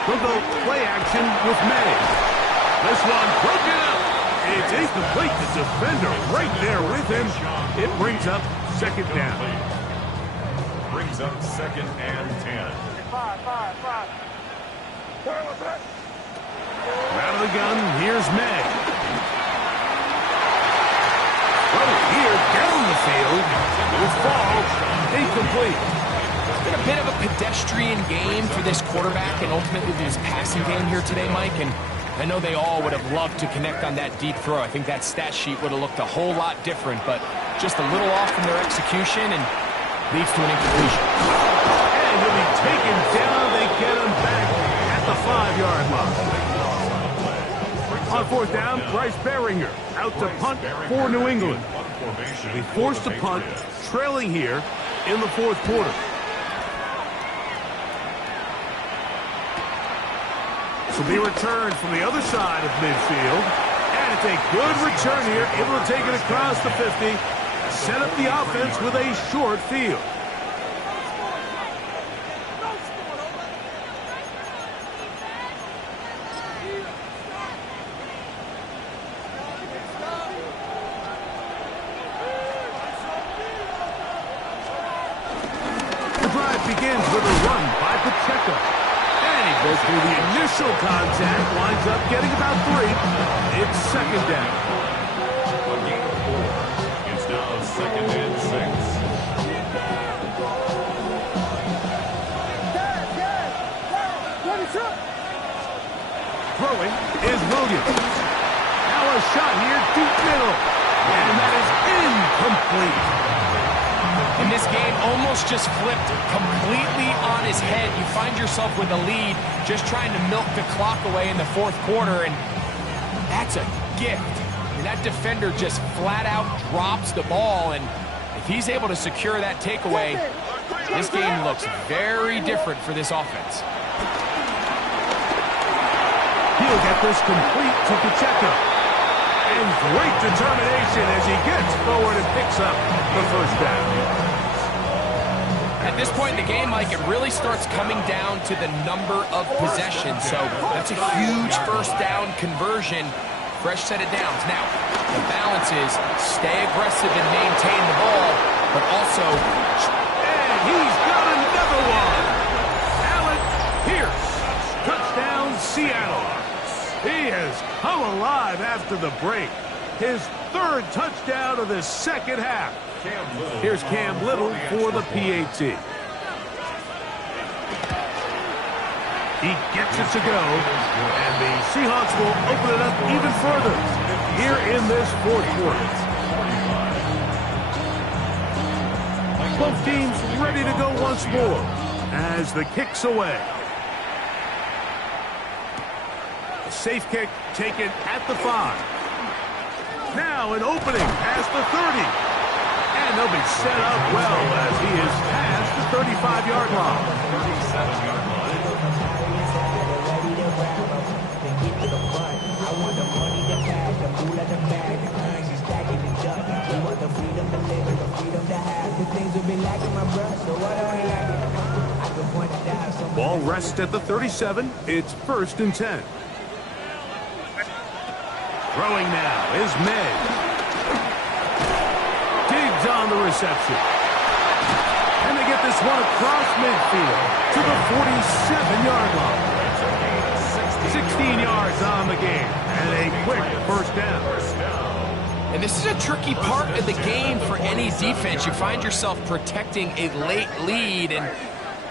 We'll go play action with May. This one broken up. It's incomplete. The defender right there with him. It brings up second down. Brings up second and 10. Out of the gun, here's May. Right here, down the field. Will fall. Incomplete. It's been a bit of a pedestrian game for this quarterback and ultimately this passing game here today, Mike. And I know they all would have loved to connect on that deep throw. I think that stat sheet would have looked a whole lot different, but just a little off from their execution and leads to an incompletion. And he'll be taken down. They get him back at the 5-yard line. On fourth down, Bryce Baringer out to punt for New England. They forced a punt, trailing here in the fourth quarter. Will be returned from the other side of midfield. And it's a good return here, able to take it across the 50. set up the offense with a short field. The drive begins with a run by Pacheco. And he goes through the initial contact, winds up getting about 3. It's second down. A gain of 4. It's now 2nd and 6. Throwing is Williams. Now a shot here, deep middle. And that is incomplete. And this game almost just flipped completely on his head. You find yourself with a lead, just trying to milk the clock away in the 4th quarter, and that's a gift. And that defender just flat out drops the ball, and if he's able to secure that takeaway, this game looks very different for this offense. He'll get this complete to Pacheco. And great determination as he gets forward and picks up the first down. At this point in the game, Mike, it really starts coming down to the number of possessions. So that's a huge first down conversion. Fresh set of downs. Now, the balance is stay aggressive and maintain the ball, but also... And he's got another one. Allen Pierce. Touchdown, Seattle. He has come alive after the break. His 3rd touchdown of the second half. Here's Cam Little for the PAT. He gets it to go, and the Seahawks will open it up even further here in this 4th quarter. Both teams ready to go once more as the kick's away. A safe kick taken at the 5. Now an opening past the 30. And they'll be set up well as he is past the 35-yard line. 37-yard line. Ball rests at the 37. It's 1st and 10. Throwing now is May. On the reception. And they get this one across midfield to the 47-yard line. 16 yards on the game and a quick first down. And this is a tricky part of the game for any defense. You find yourself protecting a late lead, and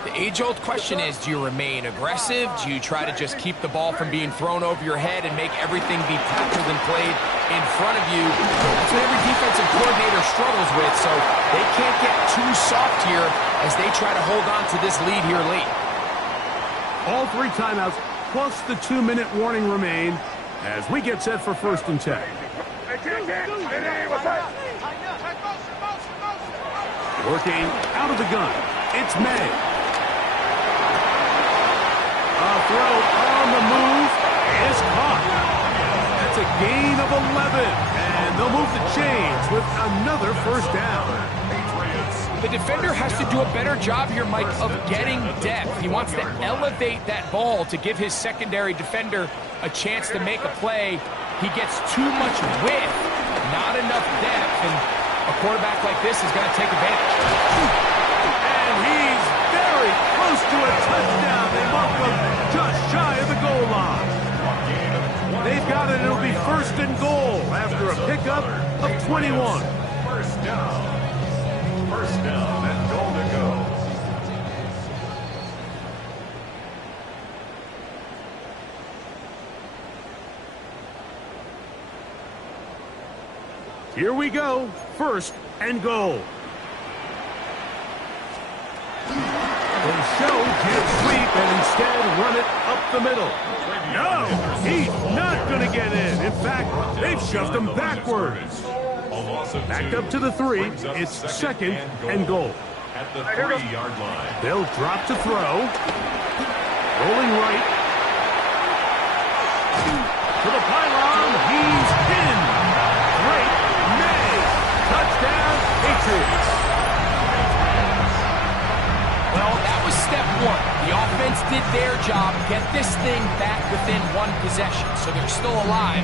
the age-old question is, do you remain aggressive? Do you try to just keep the ball from being thrown over your head and make everything be tackled and played in front of you? That's what every defensive coordinator struggles with, so they can't get too soft here as they try to hold on to this lead here late. All 3 timeouts plus the 2-minute warning remain as we get set for 1st and 10. Working out of the gun, it's May. A throw on the move is caught. That's a gain of 11, and they'll move the chains with another first down. The defender has to do a better job here, Mike, of getting depth. He wants to elevate that ball to give his secondary defender a chance to make a play. He gets too much width, not enough depth, and a quarterback like this is going to take advantage. And he's very close to a touchdown. They mark him just shy of the goal line. They've got it. It'll be 1st and goal after a pickup of 21. First down. First down and goal to go. Here we go. 1st and goal. The show can't sweep and instead run it up the middle. No, he's not going to get in. In fact, they've shoved him backwards. Back up to the 3. It's 2nd and goal. At the 3-yard line. They'll drop to throw. Rolling right. To the pylon. He's in. Great May. Touchdown, step one. The offense did their job, get this thing back within one possession, so they're still alive.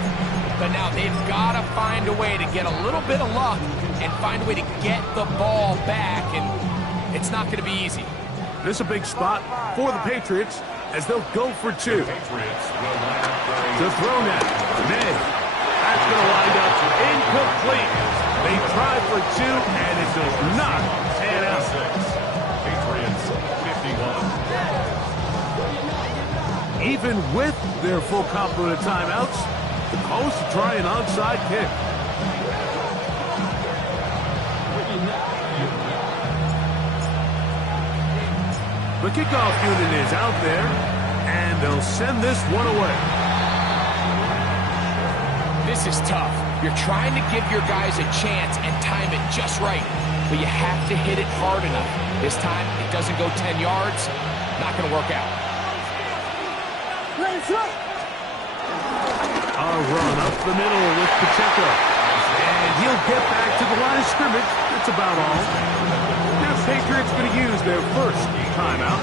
But now they've got to find a way to get a little bit of luck and find a way to get the ball back, and it's not going to be easy. This is a big spot for the Patriots as they'll go for two. To throw now. Ned. That's going to wind up incomplete. They try for two, and it does not pan out. Patriots 51. Even with their full complement of timeouts, the call is to try an onside kick. The kickoff unit is out there, and they'll send this one away. This is tough. You're trying to give your guys a chance and time it just right, but you have to hit it hard enough. This time, it doesn't go 10 yards. Not going to work out. A run up the middle with Pacheco. And he'll get back to the line of scrimmage. That's about all. Now Patriots going to use their first timeout.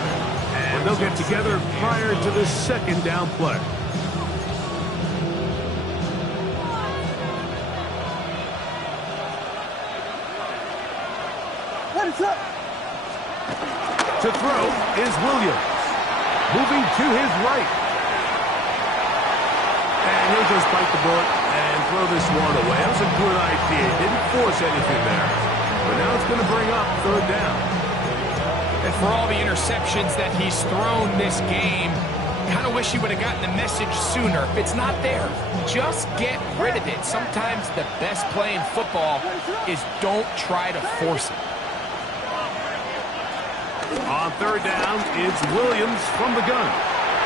And they'll get together prior to the second down play. To throw is Williams. Moving to his right. And he'll just bite the bullet and throw this one away. That was a good idea. Didn't force anything there. But now it's going to bring up third down. And for all the interceptions that he's thrown this game, kind of wish he would have gotten the message sooner. If it's not there, just get rid of it. Sometimes the best play in football is don't try to force it. On third down, it's Williams from the gun.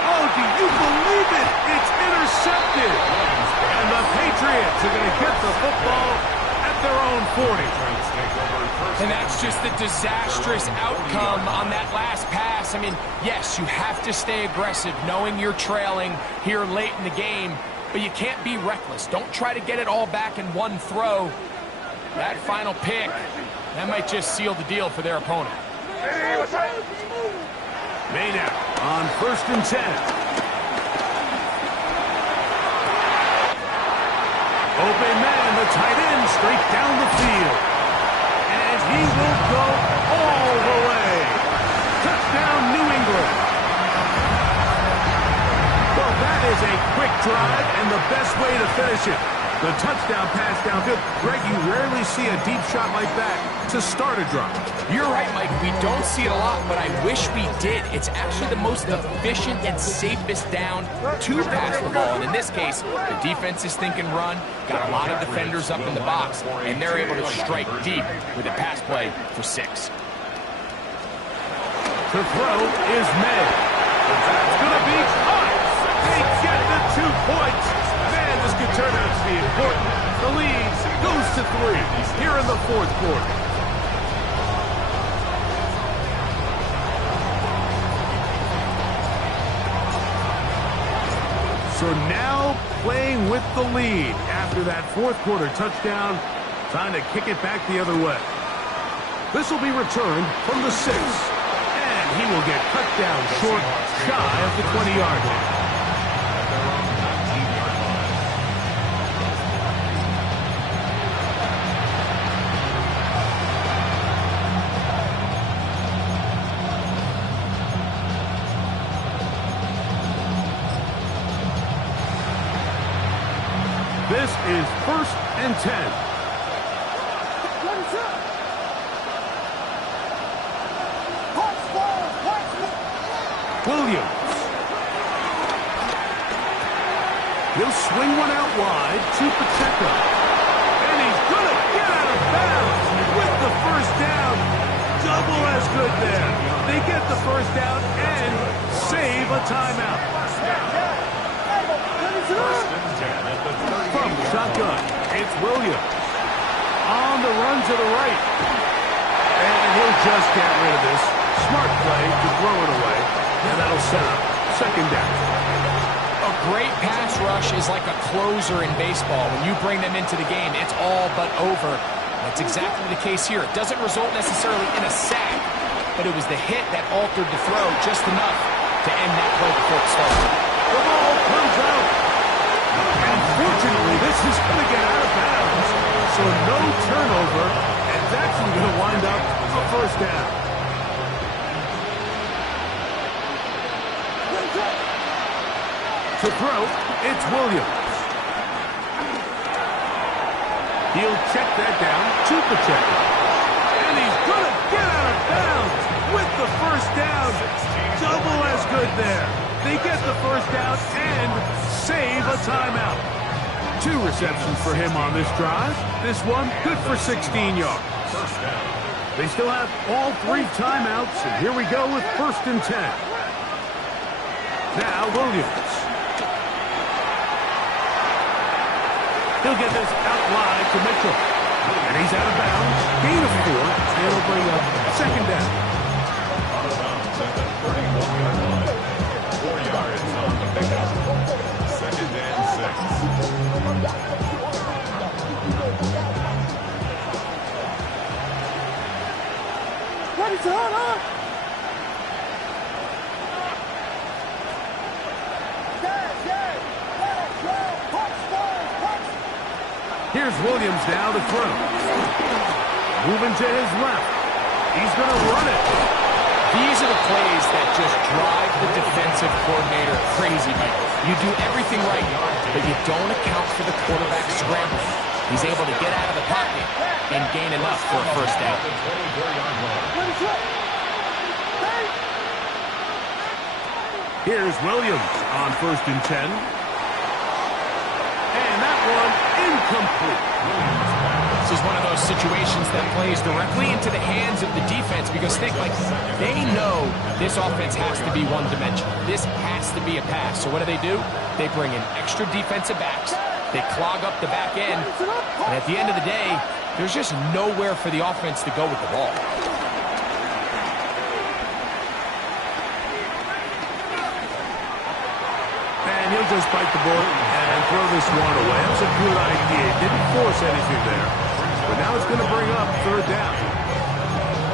Oh, do you believe it? It's intercepted. And the Patriots are going to get the football at their own 40. And that's just the disastrous outcome on that last pass. I mean, yes, you have to stay aggressive knowing you're trailing here late in the game, but you can't be reckless. Don't try to get it all back in one throw. That final pick, that might just seal the deal for their opponent. Made out on 1st and 10. Open man, the tight end, straight down the field. And he will go all the way. Touchdown, New England. Well, that is a quick drive and the best way to finish it. The touchdown pass downfield. Greg, you rarely see a deep shot like that to start a drive. You're right, Mike. We don't see it a lot, but I wish we did. It's actually the most efficient and safest down to pass the ball. And in this case, the defense is thinking run, got a lot of defenders up in the box, and they're able to strike deep with a pass play for 6. To throw is May. That's going to be caught. They get the 2 points. Man, this could turn out to be important. The lead goes to 3 here in the 4th quarter. So now playing with the lead after that 4th quarter touchdown, trying to kick it back the other way. This will be returned from the 6, and he will get cut down short, shy of the 20-yard line. This is 1st and 10. Williams. He'll swing one out wide to Pacheco. And he's going to get out of bounds with the first down. Double as good there. They get the first down and save a timeout. From shotgun, it's Williams. On the run to the right. And he'll just get rid of this. Smart play to throw it away. And that'll set up 2nd down. A great pass rush is like a closer in baseball. When you bring them into the game, it's all but over. That's exactly the case here. It doesn't result necessarily in a sack, but it was the hit that altered the throw just enough to end that play before it started. The ball comes out. And fortunately, this is going to get out of bounds. So no turnover, and it's actually going to wind up a first down. To throw, it's Williams. He'll check that down to Pacheco. And he's going to get out of bounds with the first down. Double as good there. They get the first down and save a timeout. 2 receptions for him on this drive. This one good for 16 yards. They still have all 3 timeouts, and here we go with 1st and 10. Now Williams. He'll get this out wide to Mitchell. And he's out of bounds. Gain of 4. And it'll bring up 2nd down. Out of bounds at the 31-yard line. 4 yards on the pickup. 2nd and 6. Ready to run, huh? Here's Williams now to throw. Moving to his left. He's going to run it. These are the plays that just drive the defensive coordinator crazy, Mike. You do everything right, but you don't account for the quarterback scrambling. He's able to get out of the pocket and gain enough for a first down. Here's Williams on 1st and 10. And that one incomplete. This is one of those situations that plays directly into the hands of the defense because think, like, they know this offense has to be one-dimensional. This has to be a pass. So what do? They bring in extra defensive backs. They clog up the back end. And at the end of the day, there's just nowhere for the offense to go with the ball. And he'll just bite the bullet and throw this one away. That's a good idea. Didn't force anything there. But now it's going to bring up 3rd down.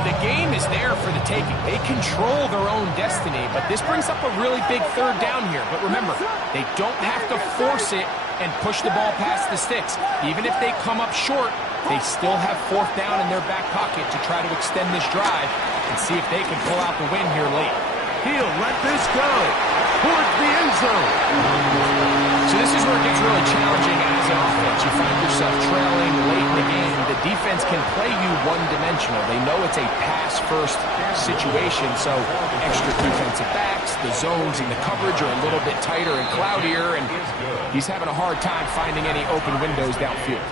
The game is there for the taking. They control their own destiny, but this brings up a really big 3rd down here. But remember, they don't have to force it and push the ball past the sticks. Even if they come up short, they still have 4th down in their back pocket to try to extend this drive and see if they can pull out the win here late. He'll let this go towards the end zone. So this is where it gets really challenging as an offense. You find yourself trailing late in the game. The defense can play you one-dimensional. They know it's a pass-first situation, so extra defensive backs, the zones and the coverage are a little bit tighter and cloudier, and he's having a hard time finding any open windows downfield.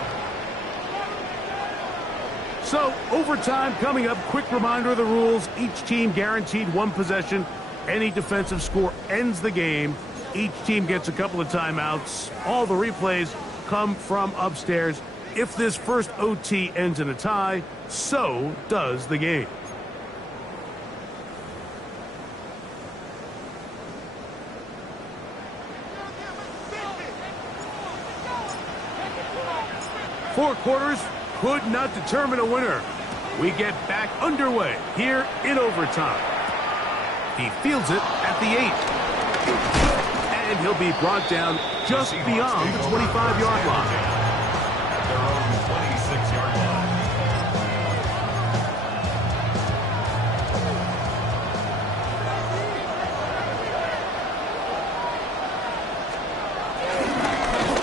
So, overtime coming up. Quick reminder of the rules. Each team guaranteed 1 possession. Any defensive score ends the game. Each team gets a couple of timeouts. All the replays come from upstairs. If this first OT ends in a tie, so does the game. Four quarters could not determine a winner. We get back underway here in overtime. He fields it at the 8. And he'll be brought down just beyond the 25-yard line. At their own 26-yard line.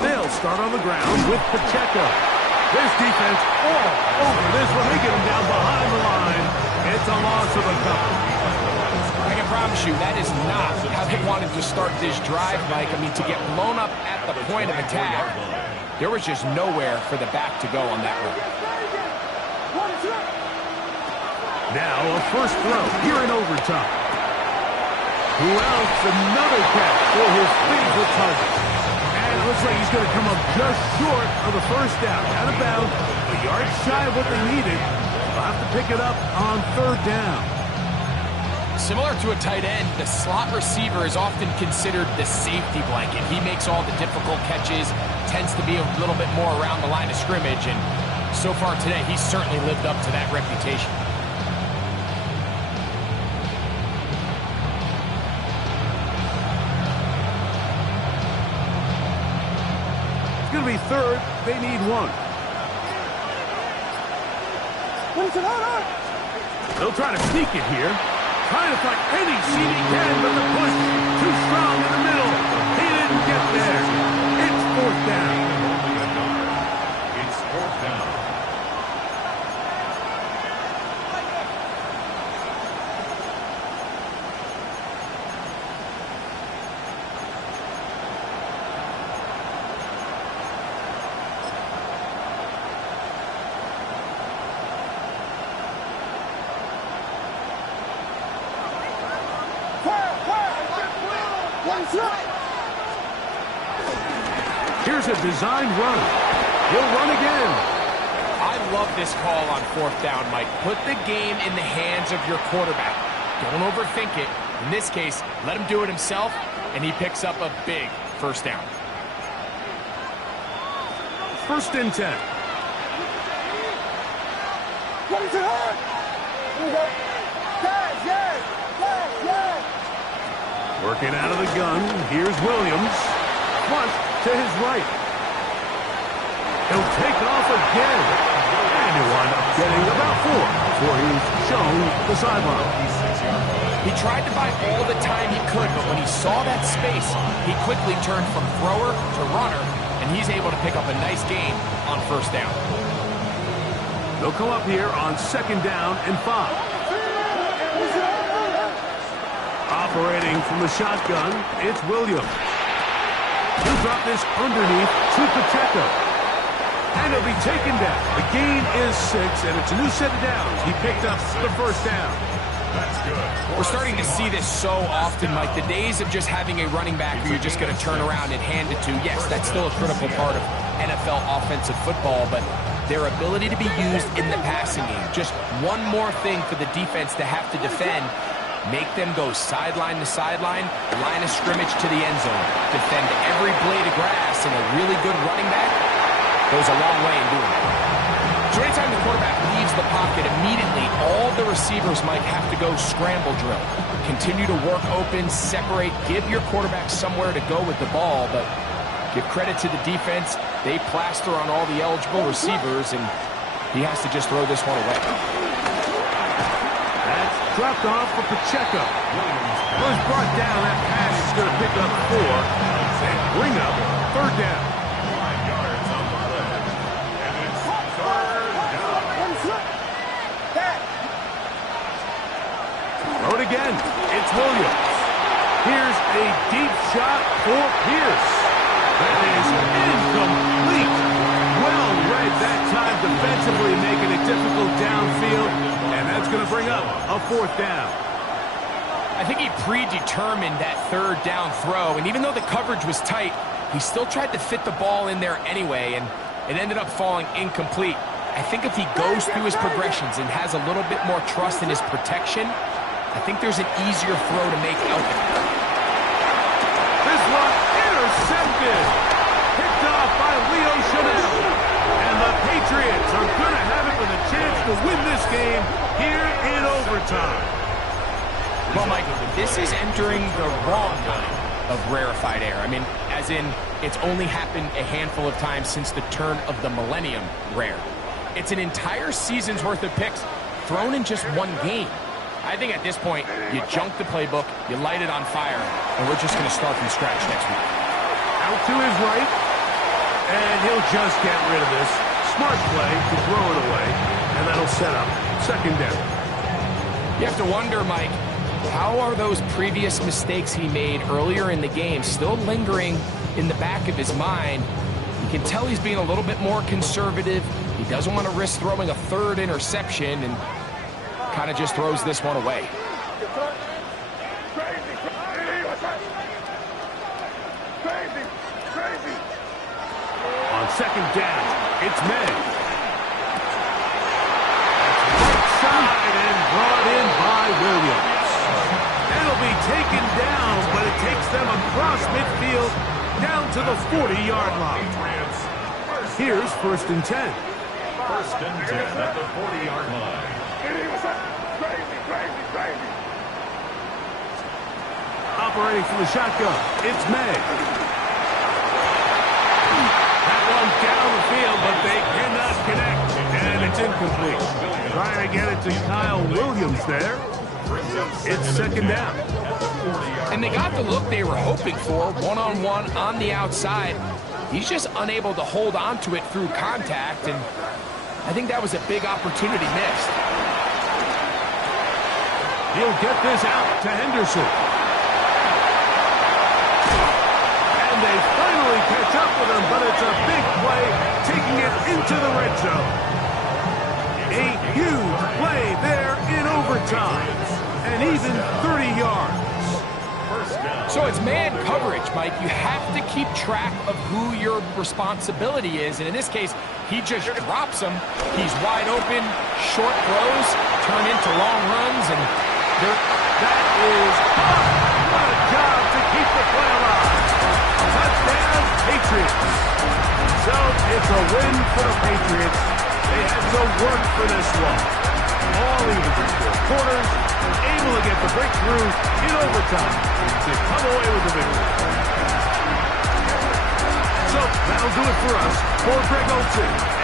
They'll start on the ground with Pacheco. This defense all over this one. They get him down behind the line. It's a loss of a couple. I can promise you that is not how they wanted to start this drive, Mike. I mean, to get blown up at the point of attack, there was just nowhere for the back to go on that run. Now a first throw here in overtime. Who else? Another catch for his favorite target. And it looks like he's going to come up just short of the first down. Out of bounds, a yard shy of what they needed. They'll have to pick it up on 3rd down. Similar to a tight end, the slot receiver is often considered the safety blanket. He makes all the difficult catches, tends to be a little bit more around the line of scrimmage, and so far today, he's certainly lived up to that reputation. to be third. They need one. They'll try to sneak it here. Trying to find any seam he can, but the push too strong in the middle. He didn't get there. It's fourth down. It's fourth down. Here's a designed run. He'll run again. I love this call on fourth down, Mike. Put the game in the hands of your quarterback. Don't overthink it. In this case, let him do it himself, and he picks up a big first down. First and 10. Working out of the gun. Here's Williams. Front to his right. He'll take off again. And he'll wind up getting about 4 before he's shown the sideline. He tried to buy all the time he could, but when he saw that space, he quickly turned from thrower to runner, and he's able to pick up a nice gain on first down. They'll come up here on second down and 5. Operating from the shotgun, it's Williams. He'll drop this underneath to Pacheco. And he'll be taken down. The gain is 6, and it's a new set of downs. He picked up the first down. That's good. We're starting to see this so often, Mike. The days of just having a running back who you're just going to turn around and hand it to, yes, that's still a critical part of NFL offensive football, but their ability to be used in the passing game, just one more thing for the defense to have to defend. Make them go sideline to sideline, line of scrimmage to the end zone. Defend every blade of grass, and a really good running back goes a long way in doing that. So anytime the quarterback leaves the pocket, immediately all the receivers might have to go scramble drill. Continue to work open, separate, give your quarterback somewhere to go with the ball, but give credit to the defense. They plaster on all the eligible receivers, and he has to just throw this one away. Dropped off for Pacheco. Was brought down. That pass is going to pick up 4 and bring up third down. 5 yards on the play. And it's third down. Throw it again. It's Williams. Here's a deep shot for Pierce. That is incomplete. Well read that time defensively, making it difficult downfield. And that's going to bring up a fourth down. I think he predetermined that third down throw, and even though the coverage was tight, he still tried to fit the ball in there anyway, and it ended up falling incomplete. I think if he goes through his progressions and has a little bit more trust in his protection, I think there's an easier throw to make out there. This one intercepted. Picked off by Leo Chanel. And the Patriots are going to have it with a chance to win this game here in overtime. Well, Mike, this is entering the wrong kind of rarefied air. I mean, as in, it's only happened a handful of times since the turn of the millennium rare. It's an entire season's worth of picks thrown in just one game. I think at this point, you junk the playbook, you light it on fire, and we're just going to start from scratch next week. Out to his right, and he'll just get rid of this. Smart play to throw it away, and that'll set up second down. You have to wonder, Mike, how are those previous mistakes he made earlier in the game still lingering in the back of his mind? You can tell he's being a little bit more conservative. He doesn't want to risk throwing a third interception, and kind of just throws this one away. On second down, it's May. Right side and brought in by Williams. It'll be taken down, but it takes them across midfield down to the 40-yard line. Here's first and 10. First and 10 at the 40-yard line. Operating from the shotgun, it's May. That one but they cannot connect, and it's incomplete. Trying to get it to Kyle Williams there. It's second down. And they got the look they were hoping for, one-on-one on the outside. He's just unable to hold on to it through contact, and I think that was a big opportunity missed. He'll get this out to Henderson. And they finally catch up with him, but it's a big play, taking it into the red zone. A huge play there in overtime, and even 30 yards. So it's man coverage, Mike. You have to keep track of who your responsibility is. And in this case, he just drops him. He's wide open, short throws, turn into long runs, and that is what a job to keep the play alive. Touchdown, Patriots. So it's a win for the Patriots. They had to work for this one. All even in 4 quarters, able to get the breakthrough in overtime to come away with the victory. So that'll do it for us. For Greg Olsen.